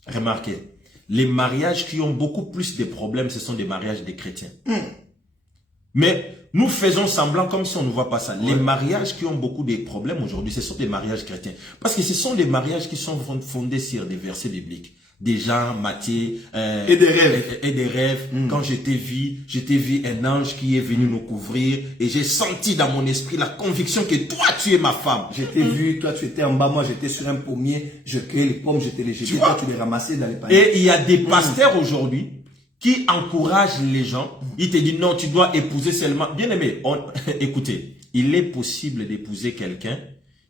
Remarquez. Les mariages qui ont beaucoup plus de problèmes, ce sont des mariages des chrétiens. Mais nous faisons semblant comme si on ne voit pas ça. Les mariages qui ont beaucoup de problèmes aujourd'hui, ce sont des mariages chrétiens. Parce que ce sont des mariages qui sont fondés sur des versets bibliques. Des gens, Matthieu, et des rêves. Et des rêves. Quand je t'ai vu un ange qui est venu nous couvrir et j'ai senti dans mon esprit la conviction que toi, tu es ma femme. Je t'ai vu, toi tu étais en bas, moi j'étais sur un pommier, je cueillais les pommes, je te les jetais, toi tu les ramassais dans les paniers. Et il y a des pasteurs aujourd'hui qui encouragent les gens. Ils te disent non, tu dois épouser seulement. Bien aimé, écoutez, il est possible d'épouser quelqu'un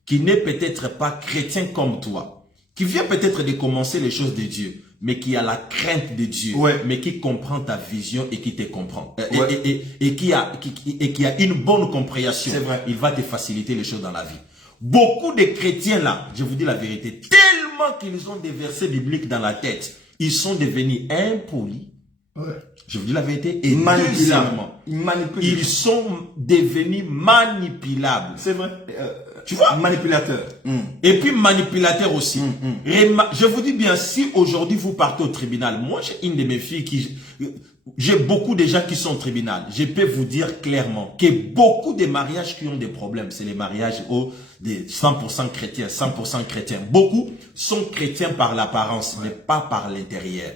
qui n'est peut-être pas chrétien comme toi, qui vient peut-être de commencer les choses de Dieu, mais qui a la crainte de Dieu, mais qui comprend ta vision et qui te comprend, et qui a une bonne compréhension. C'est vrai. Il va te faciliter les choses dans la vie. Beaucoup de chrétiens là, je vous dis la vérité, tellement qu'ils ont des versets bibliques dans la tête, ils sont devenus impolis. Je vous dis la vérité, et manipulables. Ils sont devenus manipulables. C'est vrai. Tu vois? Manipulateur. Et puis manipulateur aussi. Je vous dis bien, si aujourd'hui vous partez au tribunal, moi j'ai une de mes filles qui... J'ai beaucoup de gens qui sont au tribunal. Je peux vous dire clairement que beaucoup de mariages qui ont des problèmes, c'est les mariages des 100% chrétiens, 100% chrétiens. Beaucoup sont chrétiens par l'apparence, mais pas par l'intérieur.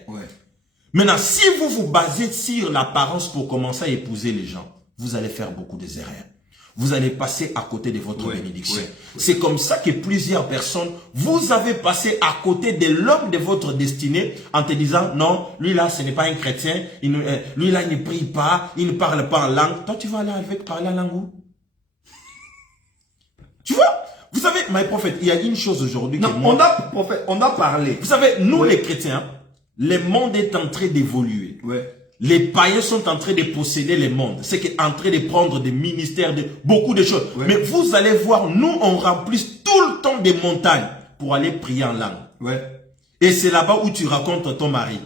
Maintenant, si vous vous basez sur l'apparence pour commencer à épouser les gens, vous allez faire beaucoup des erreurs. Vous allez passer à côté de votre bénédiction. C'est comme ça que plusieurs personnes, vous avez passé à côté de l'homme de votre destinée en te disant, non, lui là, ce n'est pas un chrétien, lui là, il ne prie pas, il ne parle pas en langue. Toi, tu vas aller parler en langue où? Tu vois? Vous savez, mes prophètes, il y a une chose aujourd'hui que on a parlé. Vous savez, nous les chrétiens, le monde est en train d'évoluer. Les païens sont en train de posséder le monde. C'est en train de prendre des ministères, beaucoup de choses. Mais vous allez voir, nous, on remplit tout le temps des montagnes pour aller prier en langue. Et c'est là-bas où tu racontes ton mari.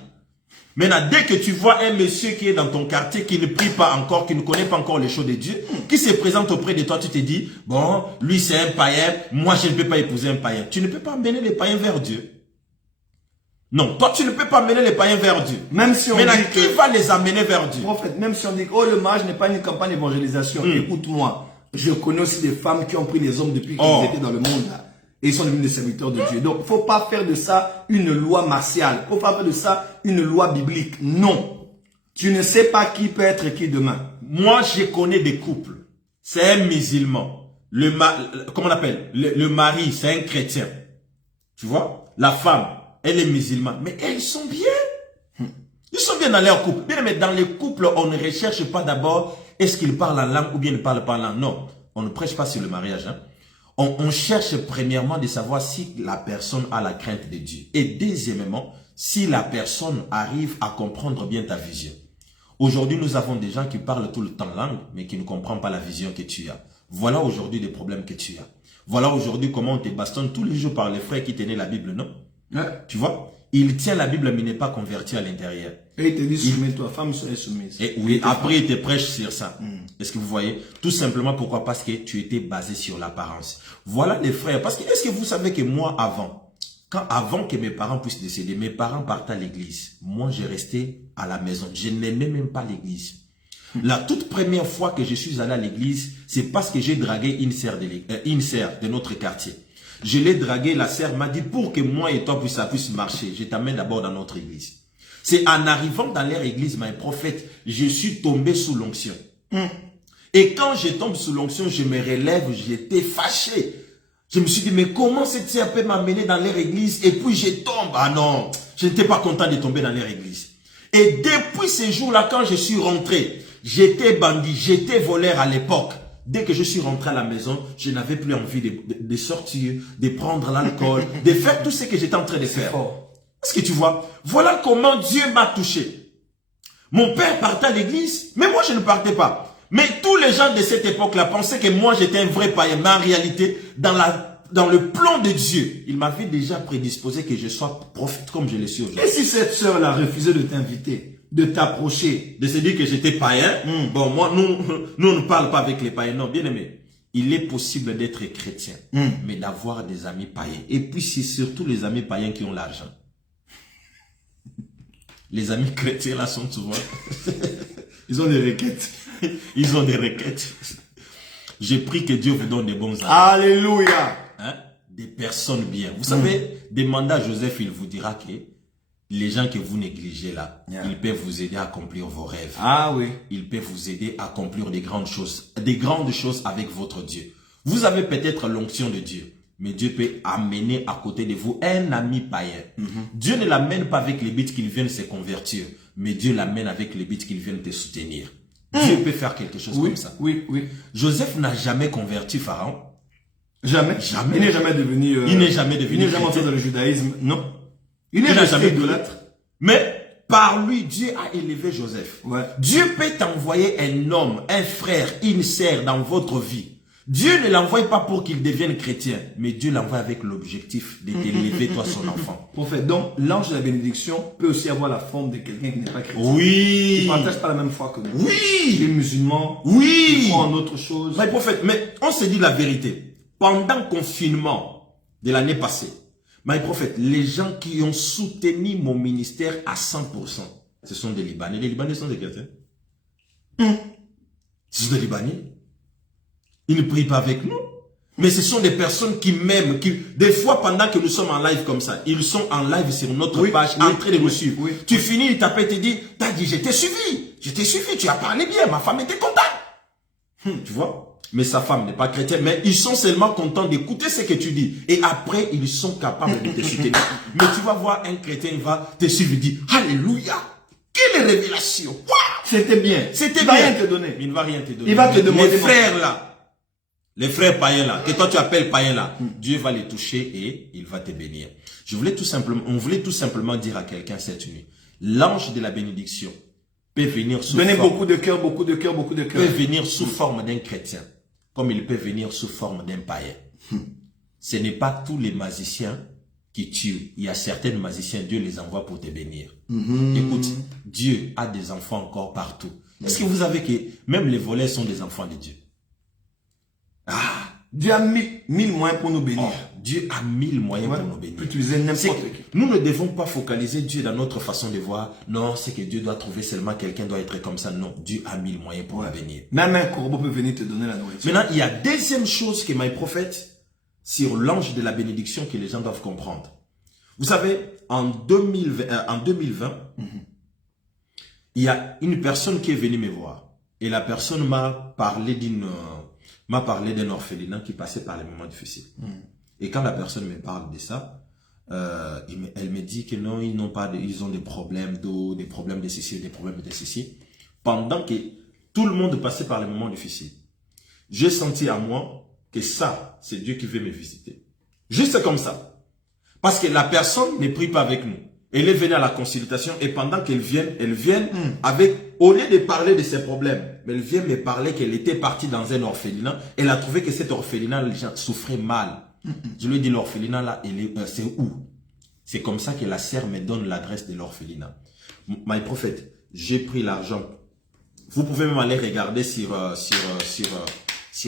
Maintenant, dès que tu vois un monsieur qui est dans ton quartier, qui ne prie pas encore, qui ne connaît pas encore les choses de Dieu, qui se présente auprès de toi, tu te dis, bon, lui c'est un païen, moi je ne peux pas épouser un païen. Tu ne peux pas mener les païens vers Dieu. Non, toi tu ne peux pas mener les païens vers Dieu. Même si on maintenant, dit qui va les amener vers Dieu? Prophète, même si on dit que le mariage n'est pas une campagne d'évangélisation, écoute-moi, je connais aussi des femmes qui ont pris les hommes depuis qu'ils étaient dans le monde là, et ils sont devenus des serviteurs de Dieu. Donc, il ne faut pas faire de ça une loi martiale. Il ne faut pas faire de ça une loi biblique. Non. Tu ne sais pas qui peut être qui demain. Moi, je connais des couples. C'est un musulman. Comment on appelle? Le mari, c'est un chrétien. Tu vois? La femme, elle est musulmane. Mais elles sont bien. Ils sont bien dans leur couple. Bien, mais dans les couples, on ne recherche pas d'abord est-ce qu'ils parlent en langue ou bien ne parlent pas en langue. Non. On ne prêche pas sur le mariage. Hein. On cherche premièrement de savoir si la personne a la crainte de Dieu. Et deuxièmement, si la personne arrive à comprendre bien ta vision. Aujourd'hui, nous avons des gens qui parlent tout le temps langue, mais qui ne comprennent pas la vision que tu as. Voilà aujourd'hui les problèmes que tu as. Voilà aujourd'hui comment on te bastonne tous les jours par les frères qui tenaient la Bible, non? Tu vois? Il tient la Bible, mais il n'est pas converti à l'intérieur. Et il te dit, soumets-toi, femme serait soumise. Et oui, après il te prêche sur ça. Est-ce que vous voyez? Tout simplement pourquoi? Parce que tu étais basé sur l'apparence. Voilà les frères. Parce que est-ce que vous savez que moi avant que mes parents puissent décéder, mes parents partaient à l'église. Moi, j'ai resté à la maison. Je n'aimais même pas l'église. La toute première fois que je suis allé à l'église, c'est parce que j'ai dragué une sœur de notre quartier. Je l'ai dragué, la sœur m'a dit, pour que moi et toi ça puisse marcher, je t'amène d'abord dans notre église. C'est en arrivant dans leur église, mes prophètes, je suis tombé sous l'onction. Et quand je tombe sous l'onction, je me relève, j'étais fâché. Je me suis dit, mais comment cette sœur peut m'amener dans leur église et puis je tombe? Ah non, je n'étais pas content de tomber dans leur église. Et depuis ces jours-là, quand je suis rentré, j'étais bandit, j'étais voleur à l'époque. Dès que je suis rentré à la maison, je n'avais plus envie de sortir, de prendre l'alcool, de faire tout ce que j'étais en train de faire. Est-ce que tu vois? Voilà comment Dieu m'a touché. Mon père partait à l'église, mais moi je ne partais pas. Mais tous les gens de cette époque-là pensaient que moi j'étais un vrai païen. Mais en réalité, dans le plan de Dieu, il m'avait déjà prédisposé que je sois prophète comme je le suis aujourd'hui. Et si cette sœur-là refusait de t'inviter, de t'approcher, de se dire que j'étais païen, bon, moi, nous, on ne parle pas avec les païens. Non, bien aimé, il est possible d'être chrétien, mais d'avoir des amis païens. Et puis, c'est surtout les amis païens qui ont l'argent. Les amis chrétiens, là, sont souvent... ils ont des requêtes. Ils ont des requêtes. J'ai pris que Dieu vous donne des bons amis. Alléluia. Hein? Des personnes bien. Vous savez, demandez à Joseph, il vous dira que les gens que vous négligez là, ils peuvent vous aider à accomplir vos rêves. Ah oui. Ils peuvent vous aider à accomplir des grandes choses avec votre Dieu. Vous avez peut-être l'onction de Dieu, mais Dieu peut amener à côté de vous un ami païen. Dieu ne l'amène pas avec les buts qu'il vienne se convertir, mais Dieu l'amène avec les buts qu'il vienne te soutenir. Dieu peut faire quelque chose comme ça. Oui. Joseph n'a jamais converti Pharaon. Jamais. Il n'est jamais devenu... il n'est jamais devenu. Il n'est jamais entré dans le judaïsme. Non. Il n'est jamais idolâtre. Mais par lui, Dieu a élevé Joseph. Ouais. Dieu peut t'envoyer un homme, un frère, une sœur dans votre vie. Dieu ne l'envoie pas pour qu'il devienne chrétien, mais Dieu l'envoie avec l'objectif de t'élever, toi, son enfant. Prophète, donc l'ange de la bénédiction peut aussi avoir la forme de quelqu'un qui n'est pas chrétien. Oui. Qui ne partage pas la même foi que nous. Oui. Les musulmans. Oui. Qui croient en autre chose. Mais prophète, mais on se dit la vérité. Pendant le confinement de l'année passée, my prophète, les gens qui ont soutenu mon ministère à 100%, ce sont des Libanais. Les Libanais sont des chrétiens. Ce sont des Libanais. Ils ne prient pas avec nous. Mais ce sont des personnes qui m'aiment. Des fois, pendant que nous sommes en live comme ça, ils sont en live sur notre page, en train de nous suivre. Tu finis, il t'appelle et te dit, t'as dit, je t'ai suivi, tu as parlé bien, ma femme était contente. Tu vois? Mais sa femme n'est pas chrétienne, mais ils sont seulement contents d'écouter ce que tu dis. Et après, ils sont capables de te soutenir. Mais tu vas voir un chrétien, il va te suivre et dire, Alléluia! Quelle révélation! C'était bien. C'était bien. Il va rien te donner. Il ne va rien te donner. Il va te demander. Les frères là, les frères païens là, que toi tu appelles païens là, Dieu va les toucher et il va te bénir. On voulait tout simplement dire à quelqu'un cette nuit, l'ange de la bénédiction peut venir sous Donnez forme, beaucoup de cœur. peut venir sous forme d'un chrétien, comme il peut venir sous forme d'un païen. Ce n'est pas tous les magiciens qui tuent. Il y a certains magiciens, Dieu les envoie pour te bénir. Écoute, Dieu a des enfants encore partout. Est-ce que vous savez que même les voleurs sont des enfants de Dieu? Dieu a mille moyens pour nous bénir. Dieu a 1000 moyens pour nous bénir. Utiliser n'importe qui. Nous ne devons pas focaliser Dieu dans notre façon de voir. Non, c'est que Dieu doit trouver seulement quelqu'un doit être comme ça. Non, Dieu a 1000 moyens pour nous bénir. Même un corbeau peut venir te donner la nourriture. Maintenant, il y a deuxième chose que my prophète sur l'ange de la bénédiction que les gens doivent comprendre. Vous savez, en 2020, il y a une personne qui est venue me voir. Et la personne m'a parlé d'un orphelinat qui passait par les moments difficiles. Et quand la personne me parle de ça, elle me dit que non, ils ont des problèmes d'eau, des problèmes de ceci, des problèmes de ceci. Pendant que tout le monde passait par les moments difficiles. J'ai senti à moi que ça, c'est Dieu qui veut me visiter. Juste comme ça. Parce que la personne ne prie pas avec nous. Elle est venue à la consultation et pendant qu'elle vient avec, au lieu de parler de ses problèmes, mais elle vient me parler qu'elle était partie dans un orphelinat. Elle a trouvé que cet orphelinat, les gens souffraient mal. Je lui ai dit, l'orphelinat là, c'est où? C'est comme ça que la sœur me donne l'adresse de l'orphelinat. My prophète, j'ai pris l'argent. Vous pouvez même aller regarder sur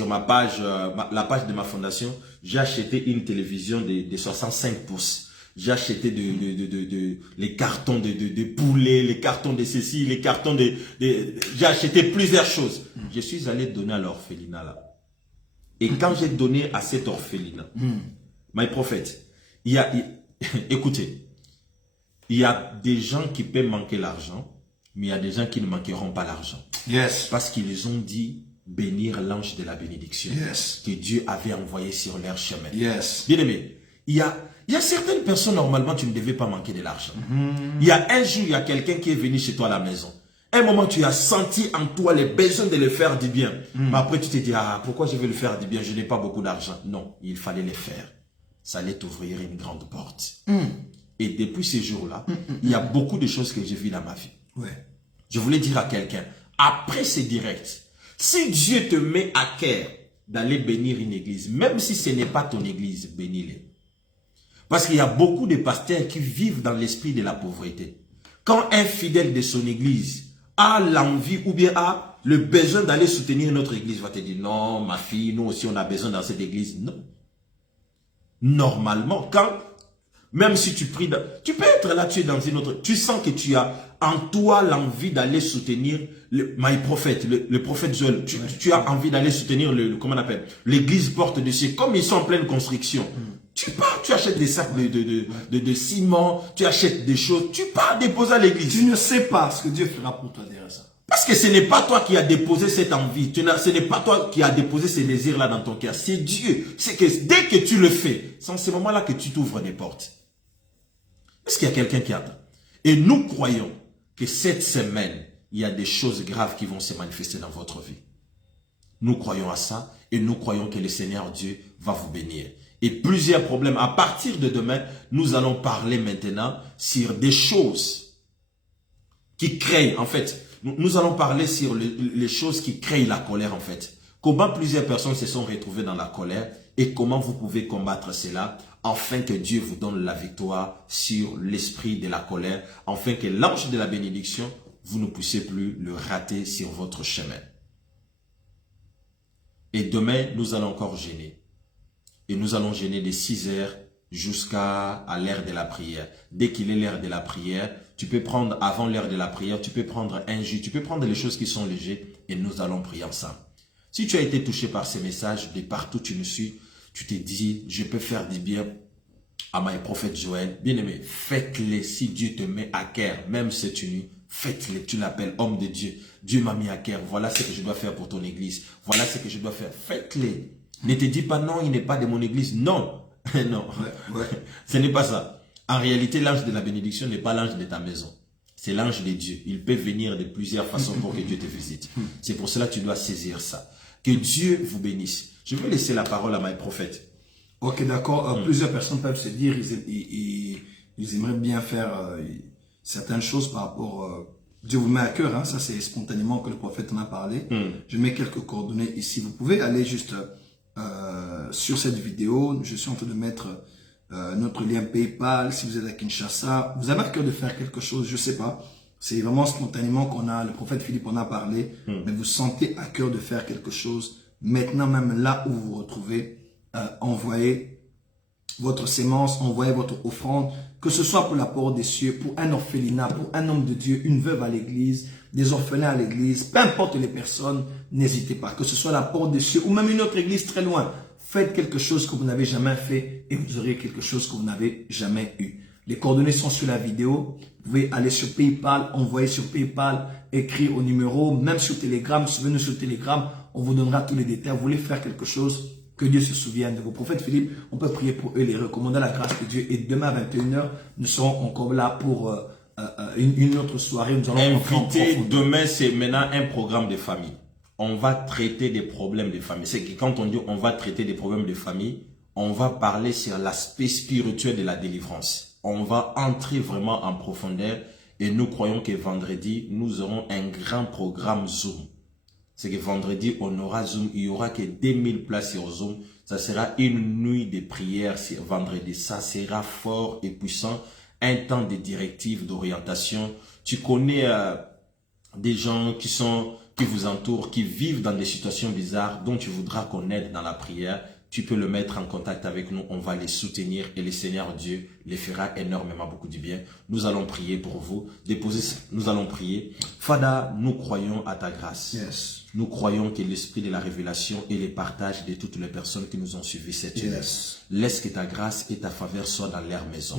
ma page, la page de ma fondation. J'ai acheté une télévision de 65 pouces. J'ai acheté les cartons de poulet, les cartons de ceci, les cartons j'ai acheté plusieurs choses. Je suis allé donner à l'orphelinat là. Et quand j'ai donné à cet orphelinat, my prophète, écoutez, il y a des gens qui peuvent manquer l'argent, mais il y a des gens qui ne manqueront pas l'argent. Yes. Parce qu'ils ont dit bénir l'ange de la bénédiction que Dieu avait envoyé sur leur chemin. Yes. Bien aimé, il y a certaines personnes, normalement, tu ne devais pas manquer de l'argent. Il y a un jour, il y a quelqu'un qui est venu chez toi à la maison. Un moment, tu as senti en toi les besoins de le faire du bien. Mais après, tu te dis, pourquoi je vais le faire du bien? Je n'ai pas beaucoup d'argent. Non, il fallait le faire. Ça allait t'ouvrir une grande porte. Et depuis ces jours-là, il y a beaucoup de choses que j'ai vues dans ma vie. Ouais. Je voulais dire à quelqu'un, après ces directs, si Dieu te met à cœur d'aller bénir une église, même si ce n'est pas ton église, bénis-les. Parce qu'il y a beaucoup de pasteurs qui vivent dans l'esprit de la pauvreté. Quand un fidèle de son église a l'envie ou bien a le besoin d'aller soutenir notre église, va te dire, non, ma fille, nous aussi on a besoin dans cette église. Non. Normalement, même si tu pries, tu peux être là, tu es dans une autre, tu sens que tu as en toi l'envie d'aller soutenir le prophète Joël. Tu as envie d'aller soutenir comment on appelle, l'église porte de Dieu, comme ils sont en pleine construction. Tu pars, tu achètes des sacs de ciment, tu achètes des choses, tu pars déposer à l'église. Tu ne sais pas ce que Dieu fera pour toi derrière ça. Parce que ce n'est pas toi qui as déposé cette envie, ce n'est pas toi qui as déposé ces désirs-là dans ton cœur, c'est Dieu. C'est que dès que tu le fais, c'est en ce moment-là que tu t'ouvres des portes. Est-ce qu'il y a quelqu'un qui attend? Et nous croyons que cette semaine, il y a des choses graves qui vont se manifester dans votre vie. Nous croyons à ça et nous croyons que le Seigneur Dieu va vous bénir. Et plusieurs problèmes. À partir de demain, nous allons parler maintenant sur des choses qui créent, en fait, nous allons parler sur les choses qui créent la colère, en fait. Comment plusieurs personnes se sont retrouvées dans la colère et comment vous pouvez combattre cela afin que Dieu vous donne la victoire sur l'esprit de la colère, afin que l'ange de la bénédiction, vous ne puissiez plus le rater sur votre chemin. Et demain, nous allons encore jeûner. Et nous allons jeûner de 6 heures jusqu'à l'heure de la prière. Dès qu'il est l'heure de la prière, tu peux prendre, avant l'heure de la prière, tu peux prendre un jus, tu peux prendre les choses qui sont légères et nous allons prier ensemble. Si tu as été touché par ces messages, de partout tu nous suis, tu te dis, je peux faire du bien à mon prophète Joël. Bien-aimé, faites-les si Dieu te met à cœur, même cette nuit, faites-les. Tu l'appelles homme de Dieu. Dieu m'a mis à cœur. Voilà ce que je dois faire pour ton église. Voilà ce que je dois faire. Faites-les. Ne te dis pas non, il n'est pas de mon église. Non. Non. Ouais. Ce n'est pas ça. En réalité, l'ange de la bénédiction n'est pas l'ange de ta maison. C'est l'ange de Dieu. Il peut venir de plusieurs façons pour que Dieu te visite. C'est pour cela que tu dois saisir ça. Que Dieu vous bénisse. Je vais laisser la parole à mes prophètes. Ok, d'accord. Plusieurs personnes peuvent se dire, ils aimeraient bien faire certaines choses par rapport... Dieu vous met à cœur, hein, ça c'est spontanément que le prophète en a parlé. Je mets quelques coordonnées ici. Vous pouvez aller juste sur cette vidéo. Je suis en train de mettre notre lien PayPal. Si vous êtes à Kinshasa, vous avez à cœur de faire quelque chose, je sais pas. C'est vraiment spontanément qu'on a, le prophète Philippe en a parlé, mais vous sentez à cœur de faire quelque chose. Maintenant, même là où vous vous retrouvez, envoyez votre sémence, envoyez votre offrande, que ce soit pour l'apport des cieux, pour un orphelinat, pour un homme de Dieu, une veuve à l'église, des orphelins à l'église, peu importe les personnes, n'hésitez pas, que ce soit l'apport des cieux ou même une autre église très loin. Faites quelque chose que vous n'avez jamais fait et vous aurez quelque chose que vous n'avez jamais eu. Les coordonnées sont sur la vidéo. Vous pouvez aller sur PayPal, envoyer sur PayPal, écrire au numéro, même sur Telegram. Suivez-nous sur Telegram, on vous donnera tous les détails. Vous voulez faire quelque chose, que Dieu se souvienne de vos prophètes Philippe. On peut prier pour eux, les recommander à la grâce de Dieu. Et demain à 21 h, nous serons encore là pour une autre soirée. Nous allons inviter. Demain, c'est maintenant un programme de famille. On va traiter des problèmes de famille. C'est que quand on dit on va traiter des problèmes de famille, on va parler sur l'aspect spirituel de la délivrance. On va entrer vraiment en profondeur et nous croyons que vendredi, nous aurons un grand programme Zoom. C'est que vendredi, on aura Zoom. Il n'y aura que 2000 places sur Zoom. Ça sera une nuit de prière sur vendredi. Ça sera fort et puissant. Un temps de directives, d'orientation. Tu connais des gens qui vous entourent, qui vivent dans des situations bizarres, dont tu voudras qu'on aide dans la prière. Tu peux le mettre en contact avec nous, on va les soutenir et le Seigneur Dieu les fera énormément beaucoup du bien. Nous allons prier pour vous, nous allons prier. Fada, nous croyons à ta grâce. Yes. Nous croyons que l'esprit de la révélation et les partages de toutes les personnes qui nous ont suivis cette nuit. Laisse que ta grâce et ta faveur soient dans leur maison.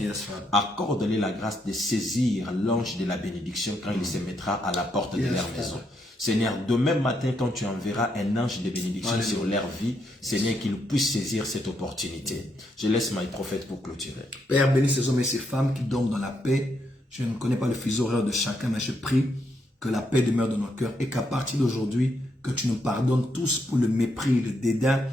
Accorde-les la grâce de saisir l'ange de la bénédiction quand il se mettra à la porte de leur maison. Seigneur, demain matin, quand tu enverras un ange de bénédiction sur leur vie, Seigneur, qu'ils puissent saisir cette opportunité. Je laisse mes prophètes pour clôturer. Père, bénis ces hommes et ces femmes qui dorment dans la paix. Je ne connais pas le fuseau horaire de chacun, mais je prie que la paix demeure dans nos cœurs et qu'à partir d'aujourd'hui, que tu nous pardonnes tous pour le mépris, le dédain,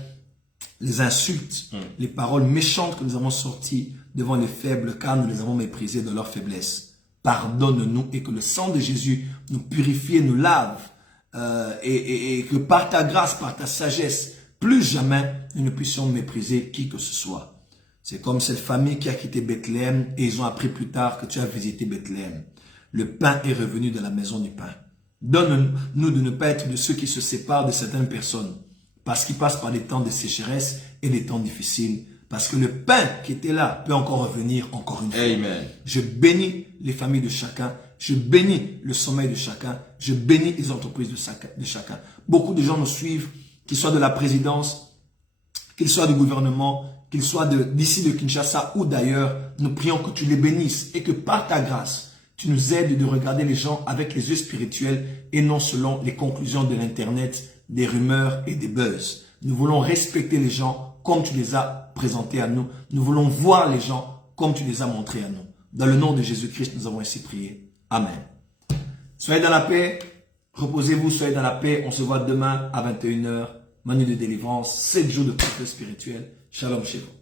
les insultes, les paroles méchantes que nous avons sorties devant les faibles, car nous les avons méprisés dans leur faiblesse. pardonne-nous et que le sang de Jésus nous purifie et nous lave. Et que par ta grâce, par ta sagesse, plus jamais nous ne puissions mépriser qui que ce soit. C'est comme cette famille qui a quitté Bethléem et ils ont appris plus tard que tu as visité Bethléem. Le pain est revenu de la maison du pain. Donne-nous de ne pas être de ceux qui se séparent de certaines personnes parce qu'ils passent par des temps de sécheresse et des temps difficiles. Parce que le pain qui était là peut encore revenir encore une fois. Amen. Je bénis les familles de chacun. Je bénis le sommeil de chacun. Je bénis les entreprises de chacun. Beaucoup de gens nous suivent, qu'ils soient de la présidence, qu'ils soient du gouvernement, qu'ils soient d'ici de Kinshasa ou d'ailleurs. Nous prions que tu les bénisses et que par ta grâce, tu nous aides de regarder les gens avec les yeux spirituels et non selon les conclusions de l'Internet, des rumeurs et des buzz. Nous voulons respecter les gens comme tu les as présentés à nous. Nous voulons voir les gens comme tu les as montrés à nous. Dans le nom de Jésus-Christ, nous avons ainsi prié. Amen. Soyez dans la paix. Reposez-vous, soyez dans la paix. On se voit demain à 21h. Manu de délivrance. 7 jours de pratique spirituelle. Shalom, shalom.